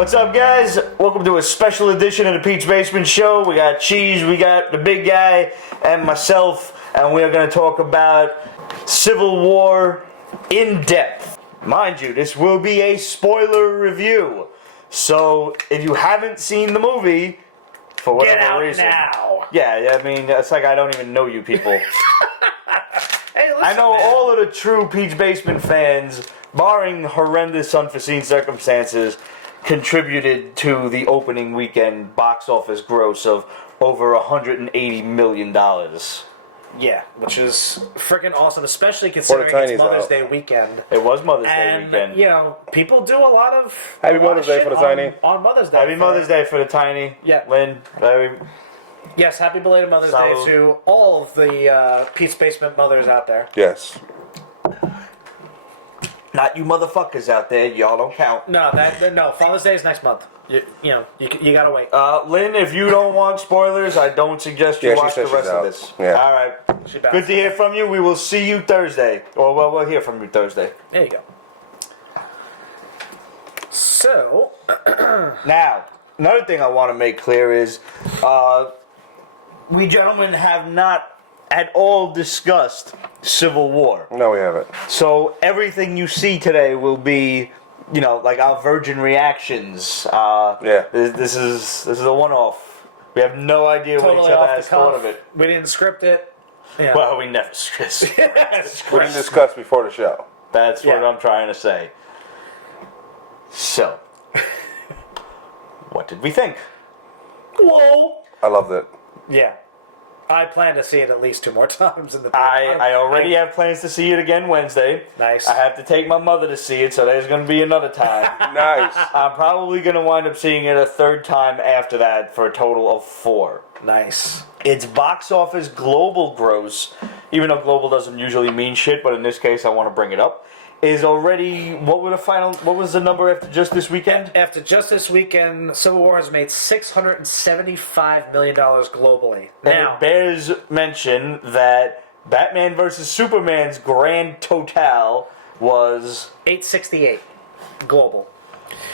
What's up, guys? Welcome to a special edition of the Pete's Basement Show. We got Cheese, we got the big guy, and myself, and we are going to talk about Civil War in depth. Mind you, this will be a spoiler review. So, if you haven't seen the movie, for whatever reason... Get out now! Yeah, I mean, it's like I don't even know you people. Hey, listen, I know man. all of the true Pete's Basement fans, barring horrendous unforeseen circumstances, contributed to the opening weekend box office gross of over $180 million. Yeah, which is freaking awesome, especially considering it's Mother's Day weekend. It was Mother's Day And, weekend. you know, people do a lot of Happy Mother's Day for the Tiny. On Mother's Day. Happy Mother's Day for the Tiny. Yeah. Lynn, Yes, happy belated Mother's Salud. Day to all of the Pete's Basement mothers out there. Yes. not you motherfuckers out there. Y'all don't count. No, no. Father's Day is next month. You gotta wait. Lynn, if you don't want spoilers, I don't suggest you Yeah, she watch said the rest she's of out. this. Yeah. All right. She bounced. Good to hear from you. We will see you Thursday. Or, well, we'll hear from you Thursday. There you go. So, Now, another thing I want to make clear is we gentlemen have not at all discussed Civil War. No, we haven't. So everything you see today will be, you know, like our virgin reactions. Yeah. This is a one-off. We have no idea what totally each other off the has thought cuff. of it. We didn't script it. Yeah. Well, we never stress. We didn't discuss before the show. That's what Yeah. I'm trying to say. So, what did we think? Whoa! I loved it. Yeah. I plan to see it at least 2 more times in the I already have plans to see it again Wednesday. Nice. I have to take my mother to see it, so there's going to be another time. Nice. I'm probably going to wind up seeing it a third time after that for a total of 4. Nice. Its box office global gross, even though global doesn't usually mean shit, but in this case I want to bring it up, is already, what was the number after just this weekend? After just this weekend, Civil War has made $675 million globally. And Now, it bears mention that Batman vs. Superman's grand total was... 868 global.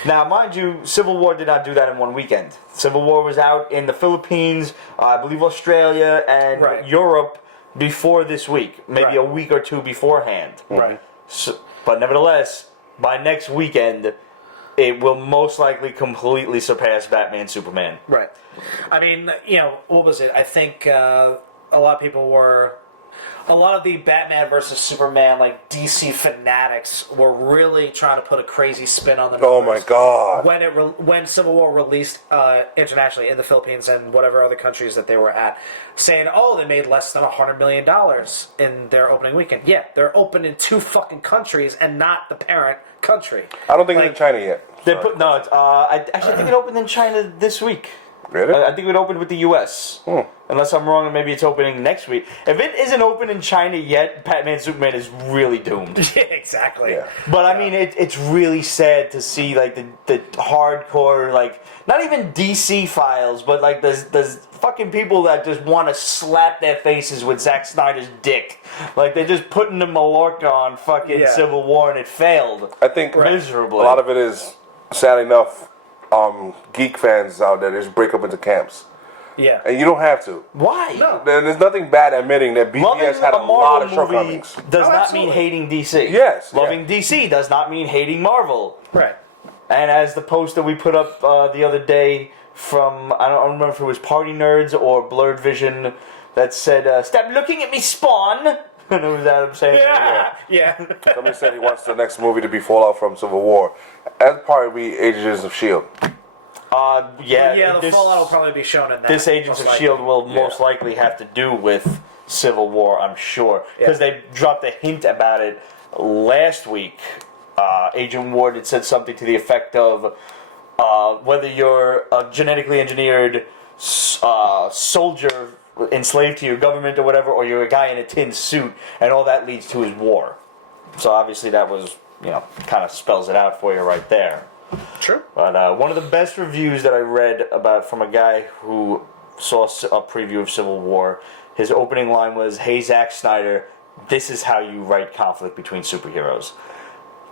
Now, mind you, Civil War did not do that in one weekend. Civil War was out in the Philippines, I believe Australia, and Right. Europe before this week. Maybe Right. a week or two beforehand. Right. So, but nevertheless, by next weekend, it will most likely completely surpass Batman Superman. Right. I mean, you know, what was it? I think a lot of people were... A lot of the Batman versus Superman, like, DC fanatics were really trying to put a crazy spin on the numbers. Oh my God. When Civil War released internationally in the Philippines and whatever other countries that they were at, saying, oh, they made less than $100 million in their opening weekend. Yeah, they're open in 2 fucking countries and not the parent country. I don't think Like, it's in China yet. They Sorry. put no. I actually think it opened in China this week. Really? I think it opened with the U.S. Unless I'm wrong, maybe it's opening next week. If it isn't open in China yet, Batman Superman is really doomed. Yeah, exactly. Yeah. But I mean, it's really sad to see like the hardcore, like not even DC files, but like there's fucking people that just want to slap their faces with Zack Snyder's dick. Like they're just putting the Mallorca on fucking Yeah. Civil War and it failed I think miserably. a lot of it is, sad enough, geek fans out there just break up into camps. Yeah. And you don't have to. Why? No. There's nothing bad admitting that Loving BVS had a Marvel lot of movie shortcomings. does Oh, not mean absolutely. hating DC. Yes, Loving yeah. DC does not mean hating Marvel. Right. And as the post that we put up the other day from, I don't remember if it was Party Nerds or Blurred Vision, that said, stop looking at me, Spawn! And it was Adam Sandler. Yeah. Somebody said he wants the next movie to be Fallout from Civil War. That'd probably be Agents of S.H.I.E.L.D. Yeah, the this, Fallout will probably be shown in that. This Agents of S.H.I.E.L.D. will Yeah. most likely have to do with Civil War, I'm sure. Because they dropped a hint about it last week. Agent Ward had said something to the effect of whether you're a genetically engineered soldier enslaved to your government or whatever, or you're a guy in a tin suit, and all that leads to is war. So obviously that was, kind of spells it out for you right there. True. But one of the best reviews that I read about from a guy who saw a preview of Civil War, his opening line was, "Hey Zack Snyder, this is how you write conflict between superheroes."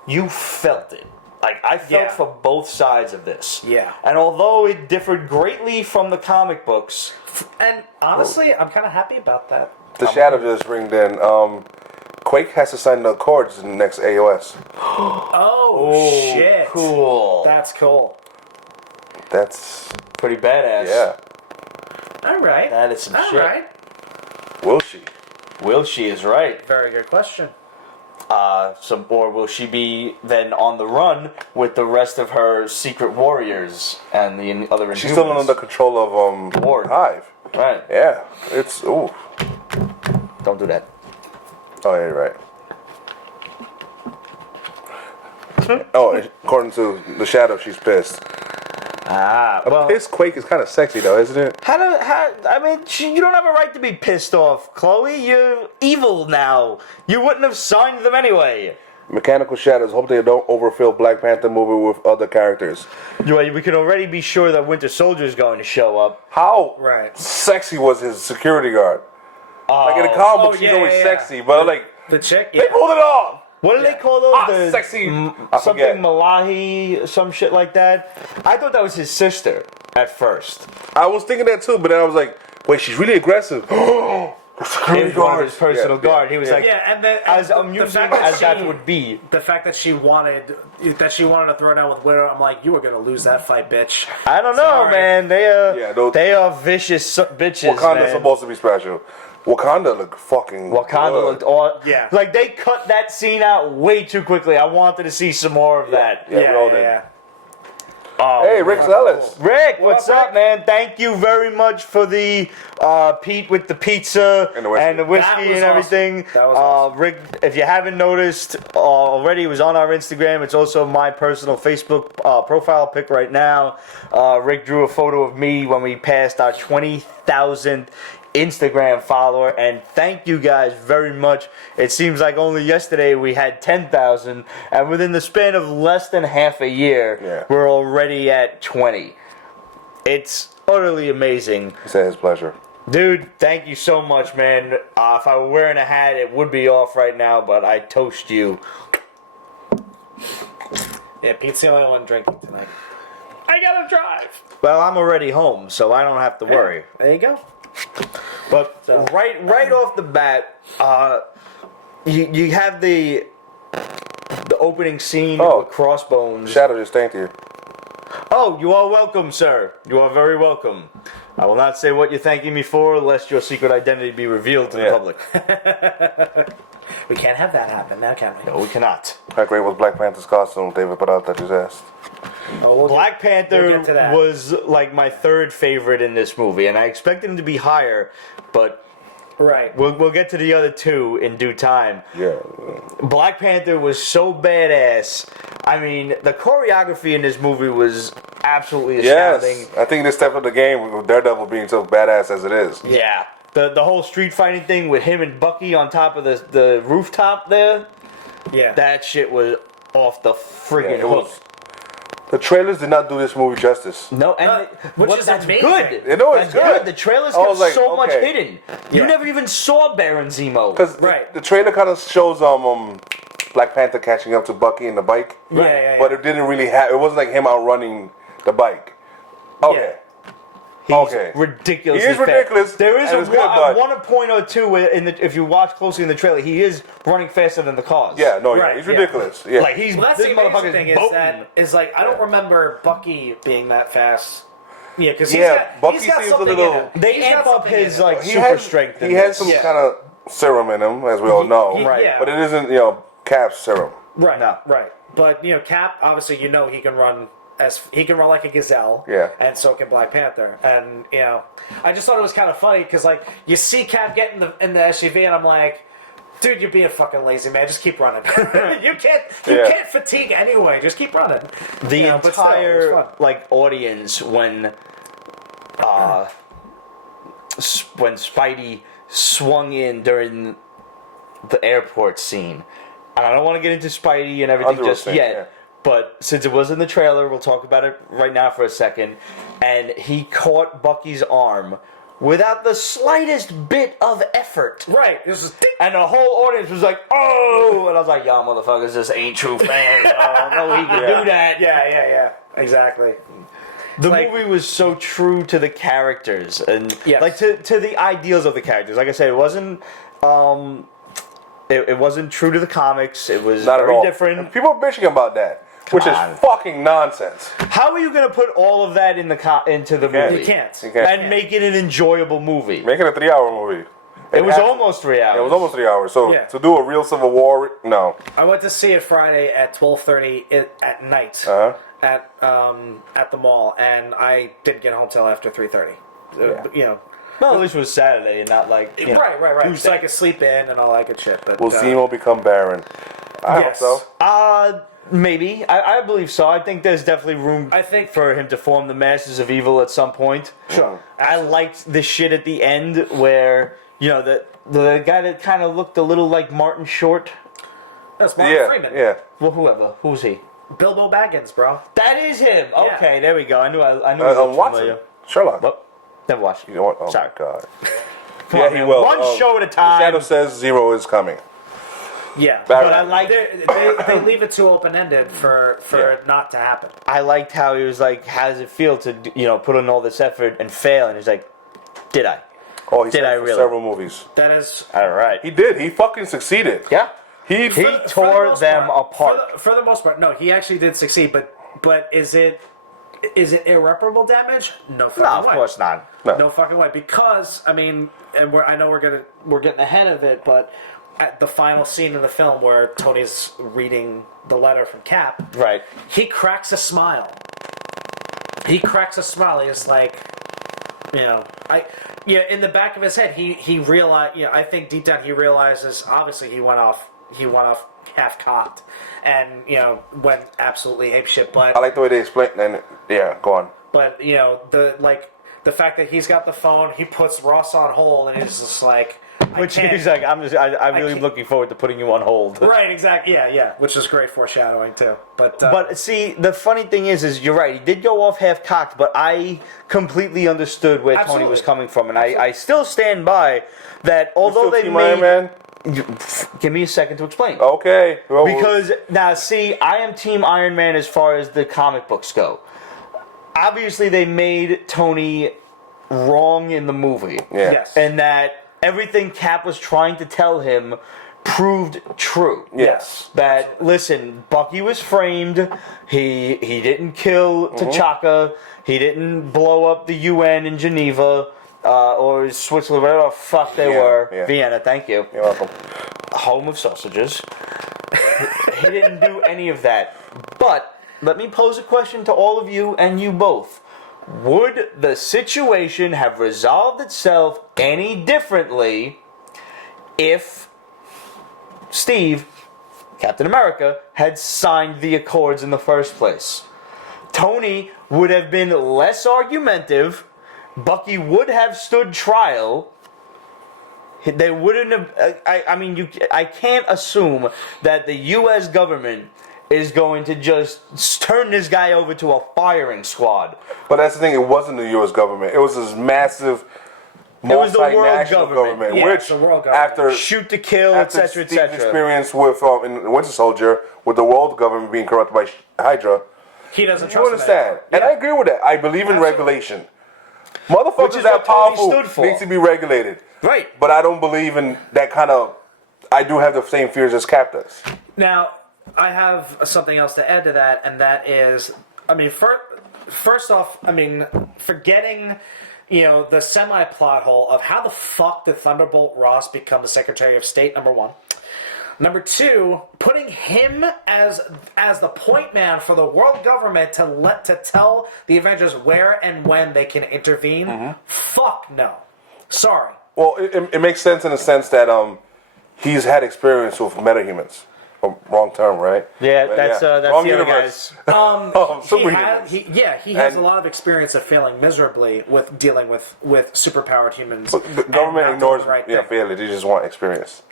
You felt it. Like, I felt Yeah. for both sides of this. Yeah. And although it differed greatly from the comic books, And honestly, I'm kind of happy about that. The Shadow just ringed in. Quake has to sign the Accords in the next AOS. Oh, shit. cool. That's cool. That's Pretty badass. yeah. All right. That is some All shit. right. Will she? Will she is right. Very good question. Or will she be then on the run with the rest of her secret warriors and the other Inhumans? She's still under control of Ward. Hive. Right. Yeah. It's ooh. Don't do that. Oh yeah, you're right. Oh, according to the Shadow, she's pissed. Well, Pissed Quake is kind of sexy though, isn't it? I mean, you don't have a right to be pissed off, Chloe. You're evil now. You wouldn't have signed them anyway. Mechanical Shadows hope they don't overfill Black Panther movie with other characters. We can already be sure that Winter Soldier is going to show up. How Right. sexy was his security guard? Like in the comic book, she's yeah, always yeah, yeah. sexy, but like The chick? they pulled it off. What do they call those? Sexy. I Something forget. Malahi, some shit like that. I thought that was his sister at first. I was thinking that too, but then I was like, wait, she's really aggressive. He Security was one of guard. his personal Yeah, guard. He was yeah. like, Yeah, and the as the amusing fact as that she- would be. The fact that she wanted to throw down with Widow, I'm like, you were gonna lose that fight, bitch. I don't know, Sorry. man. Yeah, They are vicious bitches, Wakanda's man. supposed to be special. Wakanda looked fucking Wakanda good. looked all Yeah. like they cut that scene out way too quickly. I wanted to see some more of that. Yeah, we all did. yeah. Oh, Hey, Rick Ellis. Rick, what's up, up, man? Thank you very much for the Pete with the pizza And the whiskey. That and was everything. awesome. That was awesome. Rick, if you haven't noticed already, it was on our Instagram. It's also my personal Facebook profile pic right now. Rick drew a photo of me when we passed our 20,000th Instagram follower, and thank you guys very much. It seems like only yesterday we had 10,000, and within the span of less than half a year, Yeah. we're already at 20. It's utterly amazing. He said his pleasure. Dude, thank you so much, man. If I were wearing a hat, it would be off right now, but I toast you. Yeah, Pete's the only one drinking tonight. I gotta drive. Well, I'm already home, so I don't have to worry. There you go. But So- right off the bat, you have the opening scene Oh. with Crossbones. Shadow just thanked you. Oh, you are welcome, sir. You are very welcome. I will not say what you're thanking me for, lest your secret identity be revealed to the Yeah. public. We can't have that happen now, can we? No, we cannot. How great was Black Panther's costume? David put out that just asked. Oh, we'll Black Panther we'll get to that. was like my third favorite in this movie, and I expected him to be higher, but Right. we'll get to the other two in due time. Yeah. Black Panther was so badass. I mean, the choreography in this movie was absolutely astounding. Yes. I think they stepped up the game with Daredevil being so badass as it is. Yeah. The whole street fighting thing with him and Bucky on top of the rooftop there, Yeah. that shit was off the friggin' Yeah, it hook. was. The trailers did not do this movie justice. No, and which is that's amazing. good. You know it's That's good. The trailers I kept was like, so much okay. hidden. You Yeah. never even saw Baron Zemo. Because Right. the trailer kind of shows Black Panther catching up to Bucky in the bike. Yeah. But it didn't really have. It wasn't like him outrunning the bike. Okay. He's Okay. ridiculous. He is ridiculous, There is and a it's good, but- one point or two where if you watch closely in the trailer, he is running faster than the cars. Yeah. No. Right, Yeah. He's yeah. ridiculous. Yeah. Like he's Well, that's this the amazing motherfucker's thing is boating. that is like I don't remember Bucky being that fast. Yeah, because Bucky he's got seems a something little- in him. They He's got amp up something his in him. like he super has strength. in He has this. some Yeah. kind of serum in him, as we all know. Right. yeah. But it isn't, Cap's serum. Right, No. right. But Cap, obviously, he can run like a gazelle. Yeah. And so can Black Panther. And I just thought it was kind of funny because like you see Cap get in the SUV, and I'm like, dude, you're being fucking lazy, man. Just keep running. you can't fatigue anyway. Just keep running. The But still, it was entire fun. audience when Spidey swung in during the airport scene. And I don't want to get into Spidey and everything just 100%, yet. yeah. But since it was in the trailer, we'll talk about it right now for a second. And he caught Bucky's arm without the slightest bit of effort. Right. It was just ding. And the whole audience was like, oh! And I was like, y'all motherfuckers just ain't true fans. Oh, no, he can do that. Yeah. Exactly. The movie was so true to the characters and like to the ideals of the characters. Like I said, it wasn't it wasn't true to the comics. It was Not at very all. different. And people are bitching about that, which is fucking nonsense. How are you going to put all of that in into the movie? You can't. And make it an enjoyable movie? Make it a 3-hour movie. It was almost 3 hours. It was almost 3 hours. So to do a real Civil War, no. I went to see it Friday at 12:30 at night at the mall, and I didn't get home till after 3:30. You know. Well, at least it was Saturday and not like Right. So I could sleep in and all that good shit. But Will Zemo become Baron? I hope so. Maybe. I believe so. I think there's definitely room for him to form the Masters of Evil at some point. Sure. I liked the shit at the end where, you know, the guy that kind of looked a little like Martin Short. That's Martin Freeman. Yeah. Well, whoever. Who's he? Bilbo Baggins, bro. That is him. Yeah. Okay, there we go. I knew he looked Watson. familiar. Sherlock. Well, never watched. You know what? Oh, Sorry. my God. Come on, he man. will. One show at a time. The Shadow says Zero is coming. Yeah, Baron. but I like they leave it too open-ended for it not to happen. I liked how he was like, how does it feel to, you know, put in all this effort and fail? And he's like, did I? Oh, he Did said I for really? several movies. That is All right. He did. He fucking succeeded. Yeah. He for the tore most them part. apart. For the most part. No, he actually did succeed, but is it irreparable damage? No fucking No, of way. course not. No fucking way. Because I mean, and I know we're getting ahead of it, but at the final scene in the film where Tony's reading the letter from Cap, Right. he cracks a smile. He's like, you know, in the back of his head, he realized. You know, I think deep down he realizes. Obviously, he went off half cocked, and you know, went absolutely apeshit. But I like the way they explained. And yeah, go on. But you know, the fact that he's got the phone, he puts Ross on hold, and he's just like, Which he's like, I'm really looking forward to putting you on hold. right, exactly, yeah, which is great foreshadowing too. But see, the funny thing is you're right. He did go off half cocked, but I completely understood where Tony was coming from, and I still stand by that. Although they made, Iron Man? Give me a second to explain. Okay. Well, Because now, see, I am Team Iron Man as far as the comic books go. Obviously, they made Tony wrong in the movie. Yeah. Yes. And that everything Cap was trying to tell him proved true. Yes. That, listen, Bucky was framed. He didn't kill T'Chaka. He didn't blow up the UN in Geneva or Switzerland, whatever the fuck they were. Yeah. Vienna, thank you. You're welcome. Home of sausages. He didn't do any of that. But let me pose a question to all of you and you both. Would the situation have resolved itself any differently if Steve, Captain America, had signed the Accords in the first place? Tony would have been less argumentative. Bucky would have stood trial. They wouldn't have. I can't assume that the U.S. government is going to just turn this guy over to a firing squad. But that's the thing. It wasn't the U.S. government. It was this massive. It was the world multinational government. Yeah, which the world government. after Shoot to kill, after etc., Steve's etc. experience with in Winter Soldier, with the world government being corrupted by Hydra, he doesn't you trust understand? them. And I agree with that. I believe in regulation. Which Motherfuckers is that what Tony powerful stood for. need to be regulated. Right. But I don't believe in that kind of. I do have the same fears as Cap does. Now, I have something else to add to that, and that is, I mean, first off, I mean, forgetting, you know, the semi-plot hole of how the fuck did Thunderbolt Ross become the Secretary of State, number one. Number two, putting him as the point man for the world government to tell the Avengers where and when they can intervene. Fuck no. Sorry. Well, it makes sense in the sense that he's had experience with metahumans. Wrong term, right? Yeah, that's wrong the other universe. guys. Superhumans. He has a lot of experience of failing miserably with dealing with superpowered humans. The and government not ignores doing the right thing. failure. They just want experience.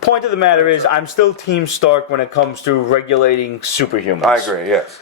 Point of the matter is, I'm still Team Stark when it comes to regulating superhumans. I agree. Yes.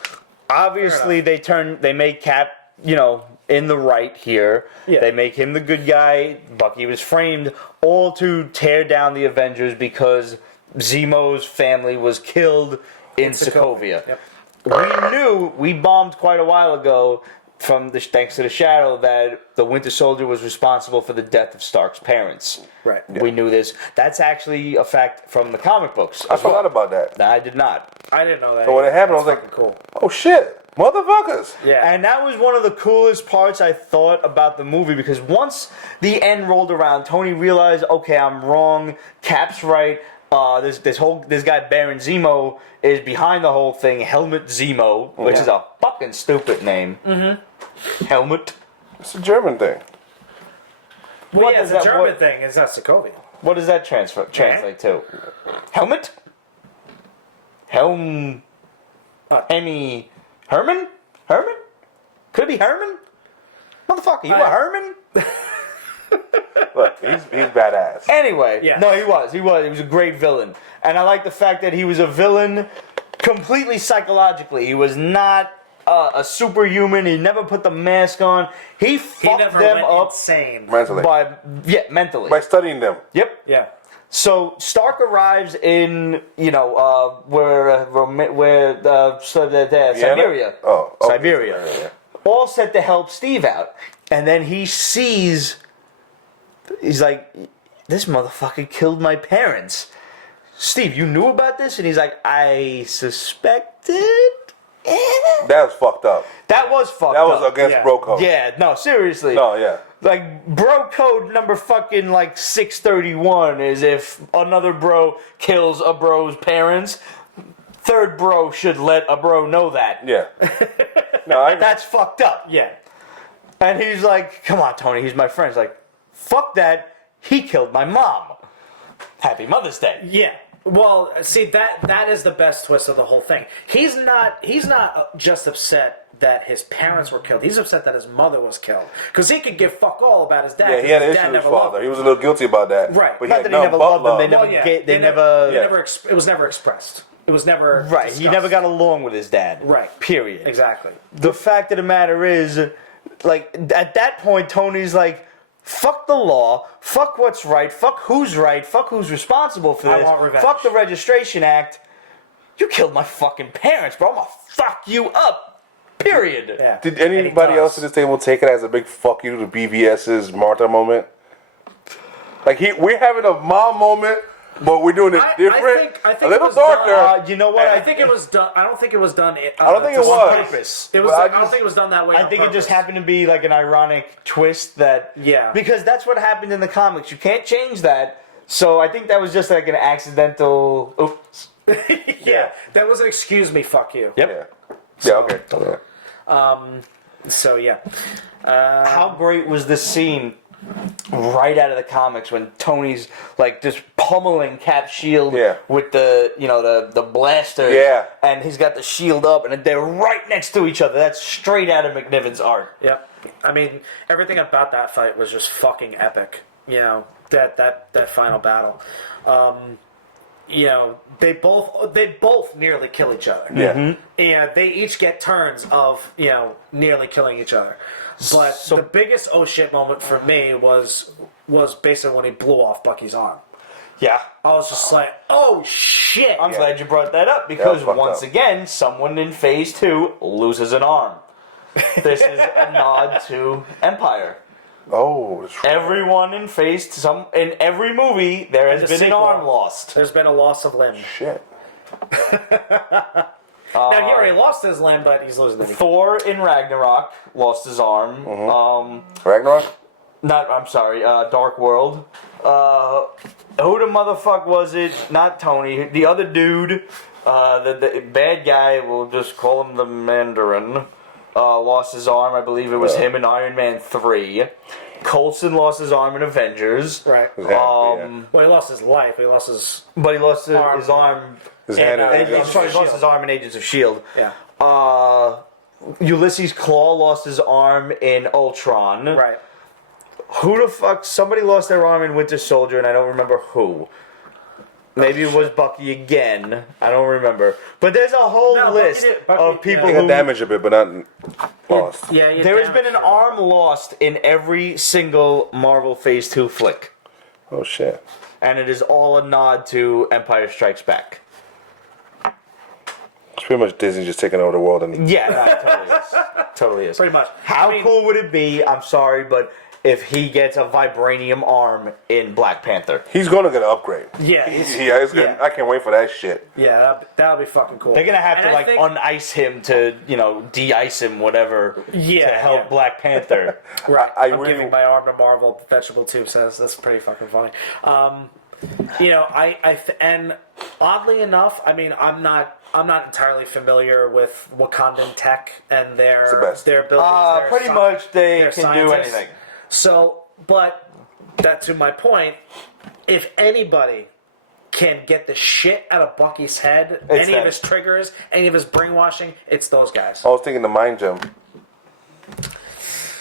Obviously, they made Cap, you know, in the right here. Yeah. They make him the good guy. Bucky was framed, all to tear down the Avengers because Zemo's family was killed in Sokovia. Yep. We bombed quite a while ago thanks to the Shadow, that the Winter Soldier was responsible for the death of Stark's parents. Right. Yeah. We knew this. That's actually a fact from the comic books. I forgot about that. I did not. I didn't know that. So when it happened, I was That's like, fucking cool. oh shit, motherfuckers. Yeah. And that was one of the coolest parts I thought about the movie, because once the end rolled around, Tony realized, okay, I'm wrong. Cap's right. This guy Baron Zemo is behind the whole thing. Helmut Zemo, which is a fucking stupid name. Mm-hmm. Helmut. It's a German thing. Well, What yeah, does it's a that- German what- thing. It's not Sokovia. What does that translate to? Helmet? Helm. Any. Herman? Herman? Could it be Herman? Motherfucker, you a Herman? Look, he's badass. Anyway, Yeah. no, he was. He was a great villain. And I like the fact that he was a villain completely psychologically. He was not a superhuman. He never put the mask on. He He fucked never them went up insane. Mentally. mentally. By studying them. Yep. Yeah. So Stark arrives in, Siberia. Oh, Siberia. Yeah. All set to help Steve out. And then he's like, this motherfucker killed my parents. Steve, you knew about this? And he's like, I suspected. That was fucked up. That was fucked That up. was against Yeah. bro code. Yeah, no, seriously. No, yeah. Like, bro code number fucking, 631 is if another bro kills a bro's parents, third bro should let a bro know that. Yeah. No, That's fucked up. Yeah. And he's like, come on, Tony, he's my friend. He's like, fuck that. He killed my mom. Happy Mother's Day. Yeah. Well, see, that is the best twist of the whole thing. He's not just upset that his parents were killed. He's upset that his mother was killed. Because he could give fuck all about his dad. yeah, he had an his issue dad with his never loved father. him. He was a little guilty about that. Right. But Not he that had he never but loved them. They love. never, Well, yeah, they never it was never expressed. It was never right. He discussed. never got along with his dad. Right. Period. Exactly. The fact of the matter is, at that point, Tony's like, fuck the law, fuck what's right, fuck who's responsible for I this, want revenge. fuck the Registration Act. You killed my fucking parents, bro. I'm gonna fuck you up. Period. Yeah. Did And he anybody does. else at this table take it as a big fuck you to BVS's Martha moment? We're having a mom moment, but we're doing it different. I think a it little was done- darker. You know what? I think it was done. I don't think it was done. I don't think it on was. purpose. It was. Well, I don't think it was done that way. I on think it just purpose. happened to be like an ironic twist that. Yeah. Because that's what happened in the comics. You can't change that. So I think that was just like an accidental. Oops. Yeah, that was an excuse me, fuck you. Yep. Yeah, okay. So yeah, How great was this scene right out of the comics when Tony's like just pummeling Cap's shield Yeah. with the blaster. Yeah. And he's got the shield up and they're right next to each other. That's straight out of McNiven's art. yep. I mean, everything about that fight was just fucking epic. You know, that final battle. They both nearly kill each other. Yeah. And they each get turns of, nearly killing each other. But So- the biggest oh shit moment for me was basically when he blew off Bucky's arm. Yeah. I was just like, oh shit. I'm glad you brought that up because fucked once up. again, someone in Phase 2 loses an arm. This is a nod to Empire. Oh, that's right. Everyone in in every movie, there has the been an sequel. arm lost. There's been a loss of limb. Shit. Now, he already lost his limb, but he's losing it. Thor in Ragnarok lost his arm. Ragnarok? I'm sorry, Dark World. Who the motherfuck was it? Not Tony. The other dude, the bad guy, we'll just call him the Mandarin, lost his arm. I believe it was him in Iron Man 3. Coulson lost his arm in Avengers. Right. His hand, Well, he lost his life. He lost his... But he lost his Arm. arm. His hand And, and I'm sorry, he lost his arm in Agents of S.H.I.E.L.D. Yeah. Ulysses Claw lost his arm in Ultron. Right. Who the fuck? Somebody lost their arm in Winter Soldier, and I don't remember who. Maybe it was Bucky again. I don't remember. But there's a whole list of people He who got damaged a bit, but not lost. Yeah, there has been an arm lost in every single Marvel Phase 2 flick. Oh shit! And it is all a nod to Empire Strikes Back. It's pretty much Disney just taking over the world, and Yeah, no, it totally is. Totally is. Pretty much. How I mean, cool would it be? I'm sorry, but if he gets a vibranium arm in Black Panther. he's gonna get an upgrade. Yeah, I can't wait for that shit. Yeah, that'll be fucking cool. They're gonna have And to I think- unice him to, de-ice him, whatever, to help Black Panther. Right. I I'm really- giving my arm to Marvel. Vegetable Tube says that's pretty fucking funny. And oddly enough, I mean, I'm not entirely familiar with Wakandan tech and It's the best. their abilities. Pretty much they their can do scientists. anything. So, but that to my point, if anybody can get the shit out of Bucky's head, It's any them. of his triggers, any of his brainwashing, it's those guys. I was thinking the mind gem.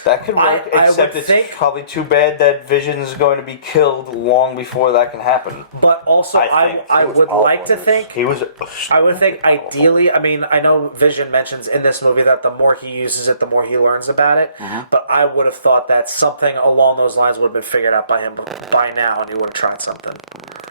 That could I- work, I except would it's think- probably too bad that Vision's going to be killed long before that can happen. But also, I think I he was would powerful like to in this. think. He was... I would think ideally, I mean, I know Vision mentions in this movie that the more he uses it, the more he learns about it. But I would have thought that something along those lines would have been figured out by him by now, and he would have tried something.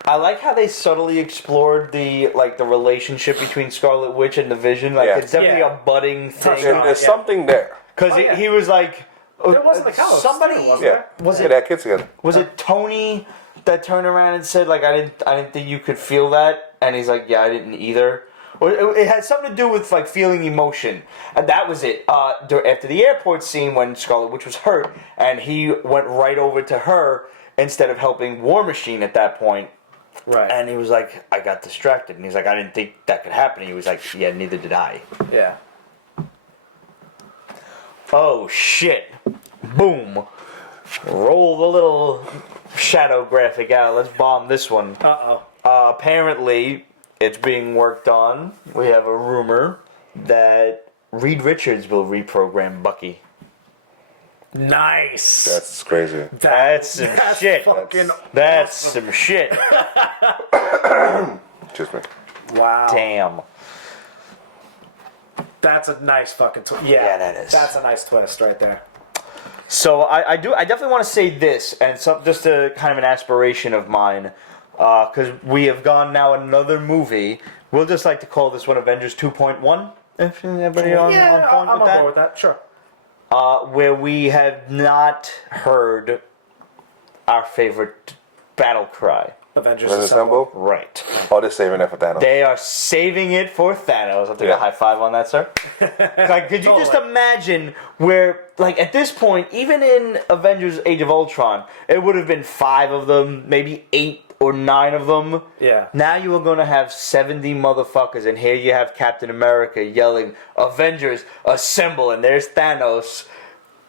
I like how they subtly explored the relationship between Scarlet Witch and the Vision. Like, Yeah. it's definitely Yeah. a budding thing. There's something there. Because Oh, yeah. he was like... There was in the comics, somebody... too, wasn't Yeah, Was yeah, it- they had kids together. Was it Tony that turned around and said, like, I didn't think you could feel that? And he's like, yeah, I didn't either. Or it had something to do with, like, feeling emotion. And that was it. After the airport scene when Scarlet Witch was hurt, and he went right over to her instead of helping War Machine at that point. Right. And he was like, I got distracted. And he's like, I didn't think that could happen. He was like, yeah, neither did I. Yeah. Oh, shit. Boom. Roll the little shadow graphic out. Let's bomb this one. Uh-oh. Apparently, it's being worked on. We have a rumor that Reed Richards will reprogram Bucky. Nice. That's crazy. That's some shit. Fucking That's some shit. Just me. wow. Damn. That's a nice fucking twist. Yeah, that is. That's a nice twist right there. So I definitely want to say this, and just a kind of an aspiration of mine, because we have gone now another movie. We'll just like to call this one Avengers 2.1. If everybody on point I'm with on that? board with that. Sure. Where we have not heard our favorite battle cry. Avengers Let's Assemble. assemble. Right. Oh, they're saving that for Thanos. They are saving it for Thanos. I'll take a high five on that, sir. Like, could you just Totally. imagine where, like, at this point, even in Avengers Age of Ultron, it would have been 5 of them, maybe 8 or 9 of them. Yeah. Now you are going to have 70 motherfuckers, and here you have Captain America yelling, Avengers, assemble, and there's Thanos.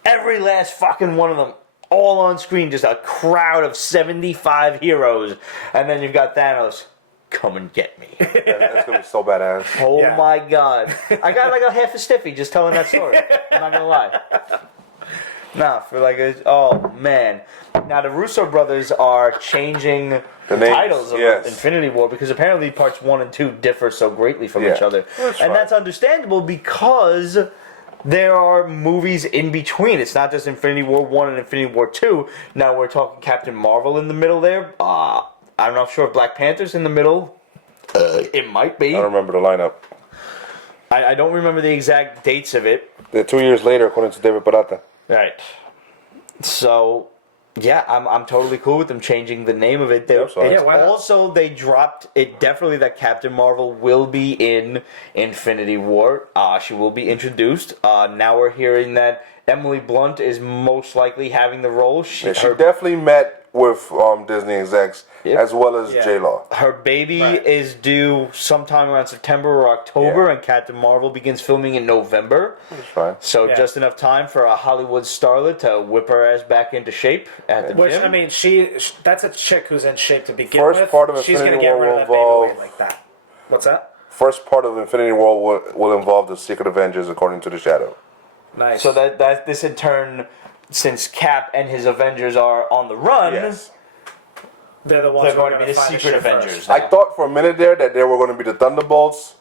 Every last fucking one of them. All on screen, just a crowd of 75 heroes. And then you've got Thanos. Come and get me. That's gonna be so badass. Oh Yeah. my god. I got like a half a stiffy just telling that story. I'm not gonna lie. Nah, for like oh man. Now the Russo brothers are changing the names, titles of yes. Infinity War because apparently parts 1 and 2 differ so greatly from Yeah. each other. That's and fine. that's understandable because there are movies in between. It's not just Infinity War 1 and Infinity War 2. Now we're talking Captain Marvel in the middle there. I'm not sure if Black Panther's in the middle. It might be. I don't remember the lineup. I don't remember the exact dates of it. They're 2 years later, according to David Barata. Right. So, yeah, I'm totally cool with them changing the name of it. Yeah, so- It's Yeah, why not? also, they dropped it definitely that Captain Marvel will be in Infinity War. She will be introduced. Now we're hearing that Emily Blunt is most likely having the role. Yeah, she definitely met with Disney execs Yep. as well as Yeah. J-Law. Her baby Right. is due sometime around September or October, Yeah. and Captain Marvel begins filming in November. That's fine. So Yeah. just enough time for a Hollywood starlet to whip her ass back into shape at the Which gym. I mean, that's a chick who's in shape to begin First with. part of She's gonna Infinity get War rid will of that baby involve- weight like that. What's that? First part of Infinity War will involve the Secret Avengers, according to the Shadow. Nice. So that this in turn, since Cap and his Avengers are on the run, Yes. They're the ones They're who are going to be gonna the find secret shit Avengers. first. I thought for a minute there that they were going to be the Thunderbolts,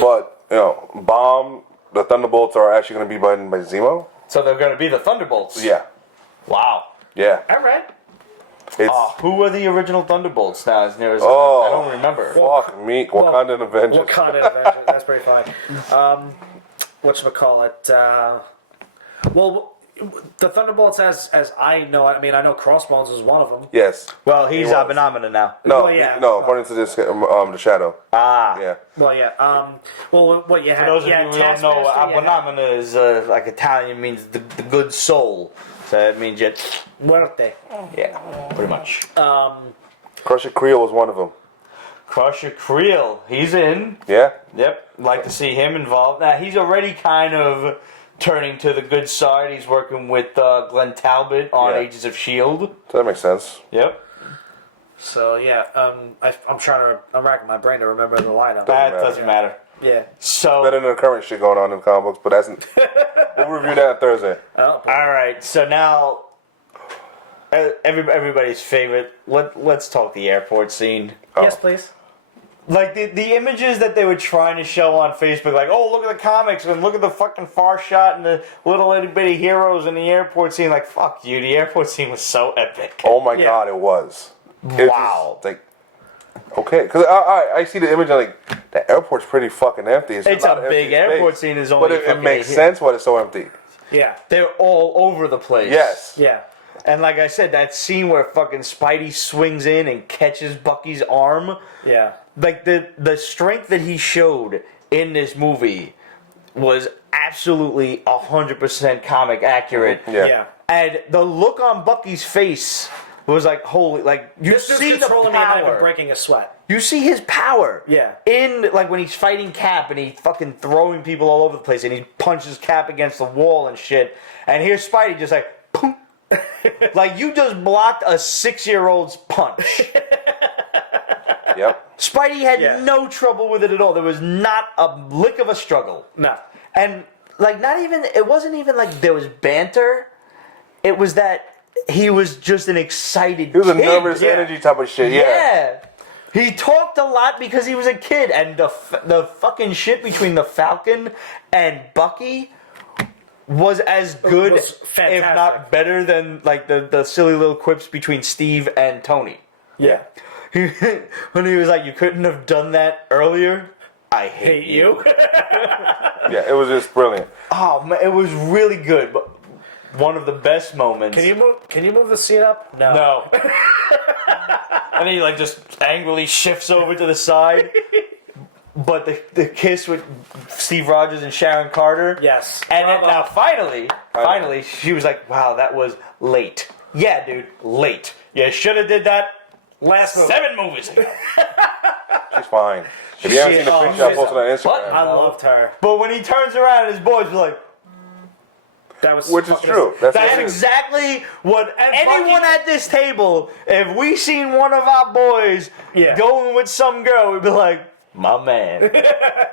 but the Thunderbolts are actually going to be by Zemo. So they're going to be the Thunderbolts. Yeah, Wow. yeah. All right. It's Who were the original Thunderbolts now? As near as Oh. I don't remember. fuck me, Wakandan Avengers. Wakanda Avengers. That's pretty fine. Whatchamacallit? Well, the Thunderbolts, as I know, I mean, I know Crossbones is one of them. Yes. Well, he's He was. Abominable now. No, Well, yeah. no. According to this, the Shadow. Ah. Yeah. Well, yeah. Well, what you For had? those of you yeah, who don't know, Taskmaster, you had- Abominable is like Italian means the good soul. So that means you. Muerte. Yeah, pretty much. Crusher Creel was one of them. Crusher Creel, he's in. Yeah. Yep, like to see him involved. Now he's already kind of turning to the good side. He's working with Glenn Talbot on Yeah. Agents of Shield. So that makes sense. Yep, So yeah, I'm racking my brain to remember the lineup. that matter. doesn't matter. Yeah. So, Better than the current shit going on in comic books, but that's we'll review that on Thursday. Oh, all right. So now, everybody's favorite. Let's talk the airport scene. yes, please. Like the images that they were trying to show on Facebook, like, oh, look at the comics and look at the fucking far shot and the little itty bitty heroes in the airport scene. Like, fuck you, the airport scene was so epic. Oh my Yeah. god, it was. It Wow. was like, okay, because I see the image and like the airport's pretty fucking empty. It's lot a of big empty airport space. scene is only But it fucking makes 8 sense why it's so empty. Yeah. They're all over the place. Yes. Yeah. And like I said, that scene where fucking Spidey swings in and catches Bucky's arm, Yeah. like the strength that he showed in this movie was absolutely 100% comic accurate. Yeah. Yeah. And the look on Bucky's face was like, holy, like you This see dude's the controlling me and not even power. breaking a sweat. You see his power. Yeah. In like when he's fighting Cap and he's fucking throwing people all over the place and he punches Cap against the wall and shit. And here's Spidey just like, boom. Like you just blocked a 6-year-old's punch. Yep. Spidey had Yeah. no trouble with it at all. There was not a lick of a struggle. No. And like not even it wasn't even like there was banter. It was that he was just an excited He was a kid. nervous yeah. energy type of shit. Yeah. Yeah. He talked a lot because he was a kid, and the fucking shit between the Falcon and Bucky was as good, was if fantastic. not better than like the silly little quips between Steve and Tony. Yeah. When he was like, "You couldn't have done that earlier." I hate Hate you. Yeah, it was just brilliant. Oh man, it was really good, but one of the best moments. Can you move the seat up? No. No. And he like just angrily shifts over to the side. But the kiss with Steve Rogers and Sharon Carter. Yes. And then, Bravo. now finally, she was like, "Wow, that was late." Yeah, dude, late. You should have did that Last movie. 7 movies ago. She's fine. If you haven't seen the Oh, picture I she's- posted on Instagram, What? I loved her. But when he turns around, his boys were like, That was which is fucking- true. That's "That's what it is. exactly what And anyone Bucky- at this table, if we seen one of our boys Yeah. going with some girl, we'd be like, my man."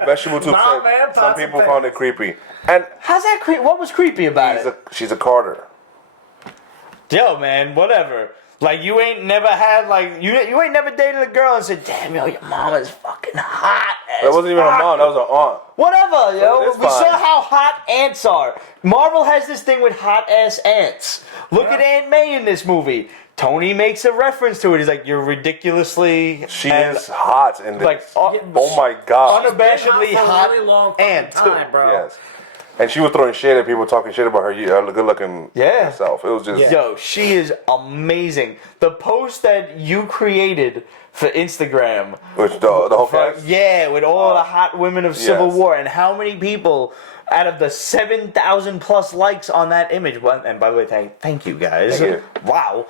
Vegetable tube Nah, said man, some pots people and found it creepy. And How's that what was creepy about it? she's a Carter. Yo, man, whatever. Like, you ain't never had, like, you ain't never dated a girl and said, "Damn, yo, your mama's fucking hot as That wasn't even her fuck." mom, that was her aunt. Whatever, yo. It's We fine. saw how hot ants are. Marvel has this thing with hot-ass ants. Look at Aunt May in this movie. Tony makes a reference to it. He's like, "You're ridiculously..." She and, is hot in this. like, oh my god. unabashedly Been hot for a really long fucking ant. time, bro. Yes. And she was throwing shit at people talking shit about her good looking Yeah. herself. It was just Yo, she is amazing. The post that you created for Instagram, which the whole cast. yeah, with all the hot women of Civil yes. War, and how many people out of the 7,000 plus likes on that image? Well, and by the way, thank you guys. Thank you. Wow,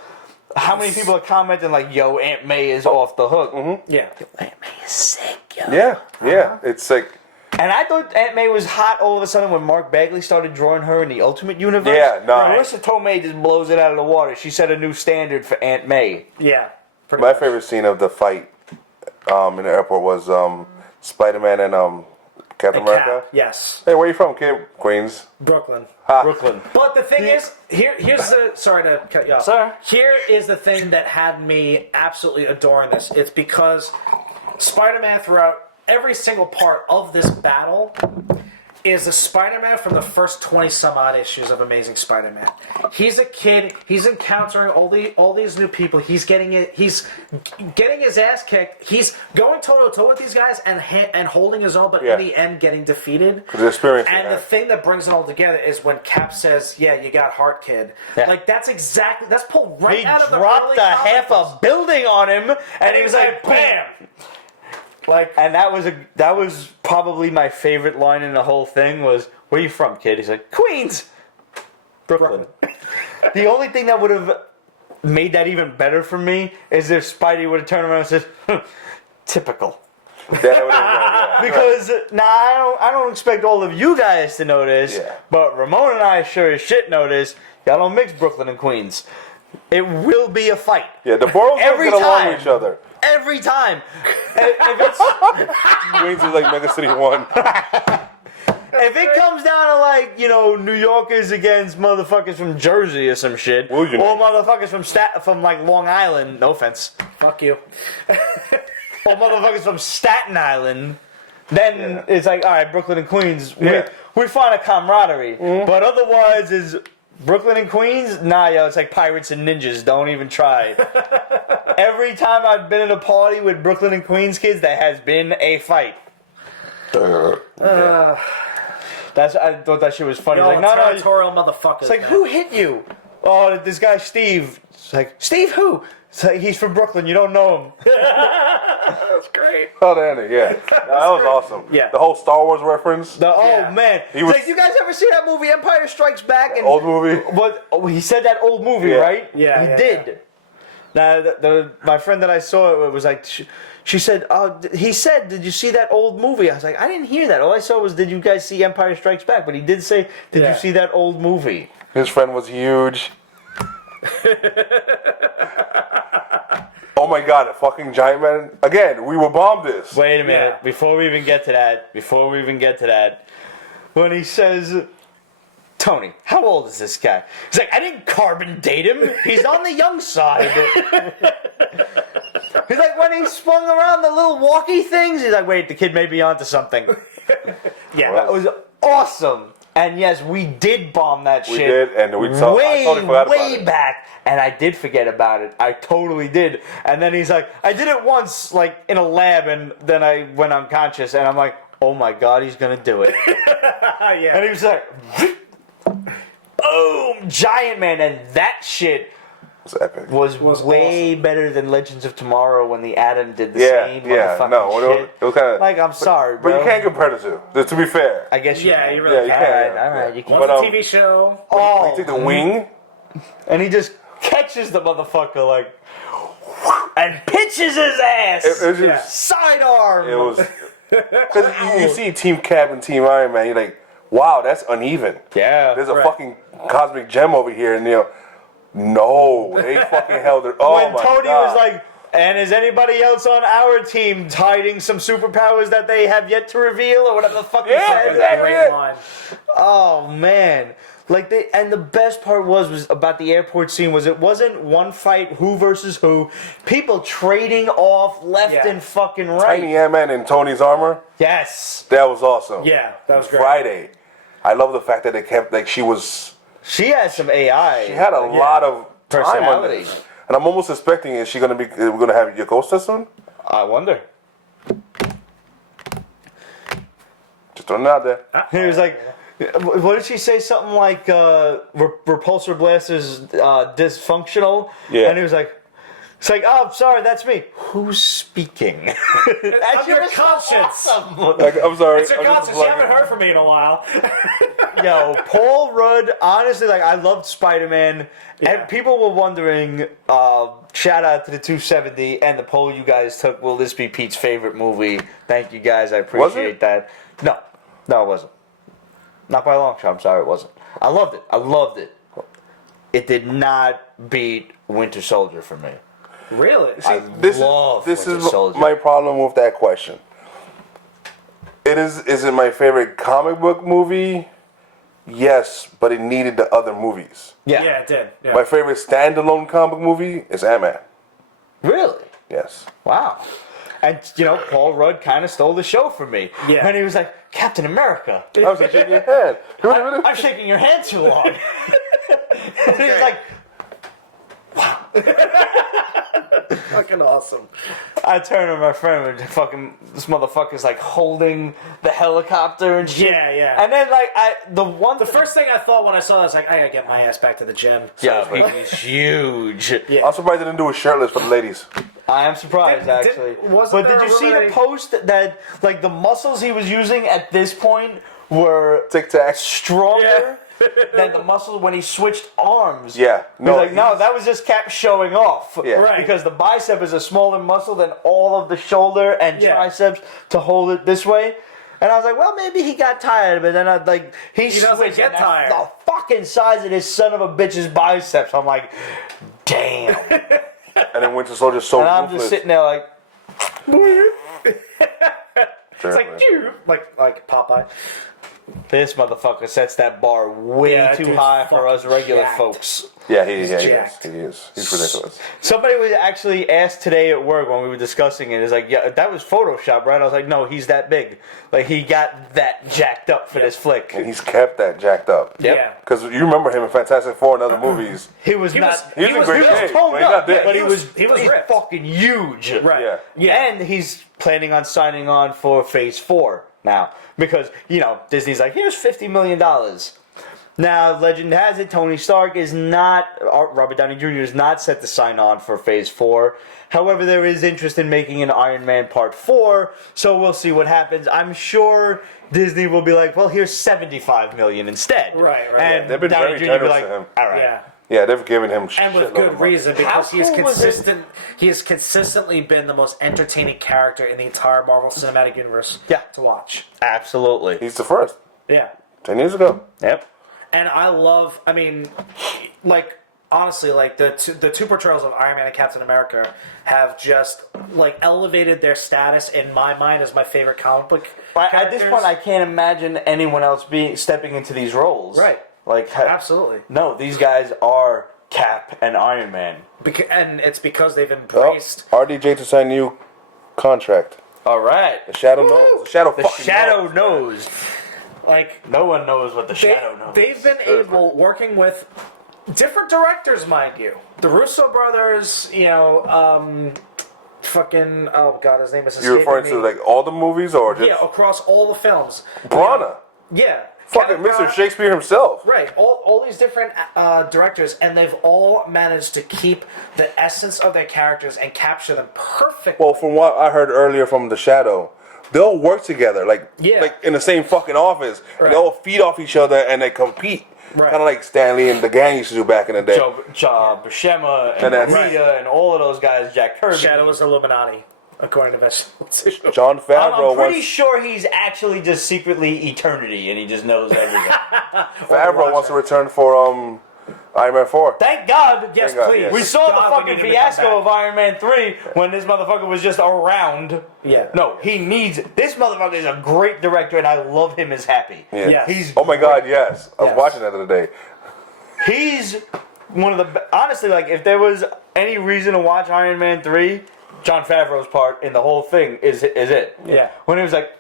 how many people are commenting like, "Yo, Aunt May is off the hook." Yeah. Aunt May is sick, yo. Yeah. It's like And I thought Aunt May was hot all of a sudden when Mark Bagley started drawing her in the Ultimate Universe. Yeah, no. Marissa Tomei just blows it out of the water. She set a new standard for Aunt May. Yeah. Pretty my much. favorite scene of the fight in the airport was Spider-Man and Captain And America? Cap, yes. Hey, where you from, kid? Queens. Brooklyn. Brooklyn. But the thing is, here's the... Sorry to cut you off. Sorry. Here is the thing that had me absolutely adoring this. It's because Spider-Man throughout every single part of this battle is the Spider-Man from the first 20-some-odd issues of Amazing Spider-Man. He's a kid. He's encountering all these new people. He's getting his ass kicked. He's going toe-to-toe with these guys and holding his own, but in the end getting defeated. And the thing that brings it all together is when Cap says, "Yeah, you got heart, kid." Yeah. Like, that's pulled right out of the early He dropped half a building on him, and he was like, "Bam!" And that was probably my favorite line in the whole thing was, "Where you from, kid?" He's like, "Queens, Brooklyn." The only thing that would have made that even better for me is if Spidey would have turned around and said, "Typical." Because I don't expect all of you guys to know this, but Ramon and I sure as shit know this. Y'all don't mix Brooklyn and Queens. It will be a fight. Yeah, the boroughs don't get along with each other. Every time. Queens is like Mega City 1. If it comes down to, like, New Yorkers against motherfuckers from Jersey or some shit, or motherfuckers from like Long Island, no offense. Fuck you. Or motherfuckers from Staten Island, then it's like, all right, Brooklyn and Queens, we find a camaraderie. But otherwise, is Brooklyn and Queens? Nah, yo, it's like pirates and ninjas. Don't even try. Every time I've been at a party with Brooklyn and Queens kids, there has been a fight. I thought that shit was funny. Like, no, territorial motherfuckers. It's like, who hit you? Oh, this guy Steve. It's like, Steve who? It's like, he's from Brooklyn. You don't know him. That's great. Oh, Danny, yeah. That was awesome. Yeah. The whole Star Wars reference. Man. It's like, you guys ever see that movie, Empire Strikes Back? And old movie? He said that old movie, right? Yeah. He did. Now, my friend that I saw it was like, she said, he said, "Did you see that old movie?" I was like, I didn't hear that. All I saw was, "Did you guys see Empire Strikes Back?" But he did say, "Did you see that old movie?" His friend was huge. Oh my god, a fucking giant man. Again, we will bomb this. Wait a minute. Before we even get to that, when he says, "Tony, how old is this guy?" He's like, "I didn't carbon date him. He's on the young side." He's like, when he swung around the little walkie things, he's like, wait, the kid may be onto something. That was awesome. And yes, we did bomb that shit. We did, and we saw I totally forgot about it. Way back, and I did forget about it. I totally did. And then he's like, I did it once, like, in a lab, and then I went unconscious, and I'm like, oh my god, he's gonna do it. And he was like, boom, giant man, and that shit epic. Was way awesome. Better than Legends of Tomorrow when the Atom did the same motherfucking shit. It was kind of like, I'm sorry, bro. But you can't compare the two. To be fair, I guess you really can. All right, you can. One's a TV show. Oh, he took the wing, and he just catches the motherfucker like, and pitches his ass. It was just sidearm. It was because you see Team Cap and Team Iron Man. You're like, wow, that's uneven. Yeah, there's a fucking cosmic gem over here, and no, they fucking held it. Oh when my Tony God. was like, and is anybody else on our team hiding some superpowers that they have yet to reveal, or whatever the fuck he said? Exactly. Oh man. Like and the best part was about the airport scene was it wasn't one fight who versus who, people trading off left and fucking right. Tiny Ant-Man in Tony's armor. Yes, that was awesome. Yeah, that was great. Friday, I love the fact that they kept she has some AI. She had a lot of personality. Time on this. And I'm almost expecting, is she going to be, we're going to have Yokosta soon? I wonder. Just throwing it out there. He was like, what did she say? Something like, repulsor blast is dysfunctional? Yeah. And he was like, it's like, oh, sorry, that's me. Who's speaking? That's your conscience. Awesome. Like, I'm sorry. It's your conscience. You haven't heard from me in a while. Yo, Paul Rudd, honestly, like, I loved Spider-Man. Yeah. And people were wondering, shout out to the 270 and the poll you guys took, will this be Pete's favorite movie? Thank you guys, I appreciate that. No, it wasn't. Not by a long shot, I'm sorry, it wasn't. I loved it. It did not beat Winter Soldier for me. Really? See, this is my problem with that question. Is it my favorite comic book movie? Yes, but it needed the other movies. Yeah. Yeah, it did. Yeah. My favorite standalone comic movie is Ant-Man. Really? Yes. Wow. And, Paul Rudd kind of stole the show from me. Yeah. And he was like, Captain America. I was like, shaking your hand. I'm shaking your hand too long. And he was like, Fucking awesome. I turned to my friend and this motherfucker's like holding the helicopter and shit. Yeah. And then The first thing I thought when I saw that was like, I gotta get my ass back to the gym. Yeah, he was huge. Yeah. I'm surprised they didn't do it shirtless for the ladies. I am surprised, actually. But did you see the post that, like, the muscles he was using at this point were Tic Tac. stronger than the muscles when he switched arms? Yeah. No, that was just Cap showing off. Yeah. Right. Because the bicep is a smaller muscle than all of the shoulder and triceps to hold it this way. And I was like, well, maybe he got tired, but then he doesn't switched. get and tired. The fucking size of this son of a bitch's biceps. I'm like, damn. And then Winter Soldier so And I'm ruthless. just sitting there like, It's like Popeye. this motherfucker sets that bar way Yeah, too dude's high for us fucking regular jacked. folks. Yeah, he is. jacked. He is. He's ridiculous. Somebody was actually asked today at work when we were discussing it, is like, yeah, that was Photoshop, right? I was like, no, he's that big. Like, he got that jacked up for this flick. And he's kept that jacked up. Yep. Yeah. Because you remember him in Fantastic Four and other movies. He was He not. was- He was in great shape, toned but he up, got this. but he was He was ripped. fucking huge. Right. Yeah. And he's planning on signing on for Phase 4 now. Because, Disney's like, here's $50 million. Now, legend has it, Tony Stark is not, Robert Downey Jr. is not set to sign on for Phase 4. However, there is interest in making an Iron Man Part 4, so we'll see what happens. I'm sure Disney will be like, well, here's $75 million instead. Right. And They've been Downey very Jr. will be generous like, to him. all right. Yeah. Yeah, they've given him And with shitload good of money. reason, because How cool was it? he has consistently been the most entertaining character in the entire Marvel Cinematic Universe to watch. Absolutely. He's the first. Yeah. 10 years ago. Yep. And I love, honestly, the two portrayals of Iron Man and Captain America have just, elevated their status in my mind as my favorite comic book At this characters. point, I can't imagine anyone else stepping into these roles. Right. Absolutely. No, these guys are Cap and Iron Man. And it's because they've Oh, embraced... RDJ to sign new contract. All right. The Shadow knows. The Shadow The fucking Shadow knows. knows. No one knows what the Shadow knows. They've been able, working with different directors, mind you. The Russo brothers, fucking, oh god, his name is You're escaping referring me. to all the movies or just Yeah, across all the films. Brana? Yeah. Fucking Kenneth Mr. Branagh. Shakespeare himself. Right, all these different directors, and they've all managed to keep the essence of their characters and capture them perfectly. Well, from what I heard earlier from The Shadow, they'll work together, like in the same fucking office. Right. And they'll feed off each other and they compete. Right. Kind of like Stanley and the gang used to do back in the day. Joe Buscema and And that's- Rita and all of those guys, Jack Kirby. Shadow is Illuminati, according to Vegetable. John Favreau I'm pretty wants, sure he's actually just secretly eternity and he just knows everything. Favreau wants to return for Iron Man 4. Thank God. Yes, Thank God, please. yes. We saw God, the we fucking need him to come fiasco back. of Iron Man 3 when this motherfucker was just around. Yeah. No, he needs... This motherfucker is a great director and I love him as Happy. Yeah. Yes. He's Oh my God, yes. I was Yes. watching that the other day. He's one of the... Honestly, if there was any reason to watch Iron Man 3, Jon Favreau's part in the whole thing is it. Yeah. When he was like,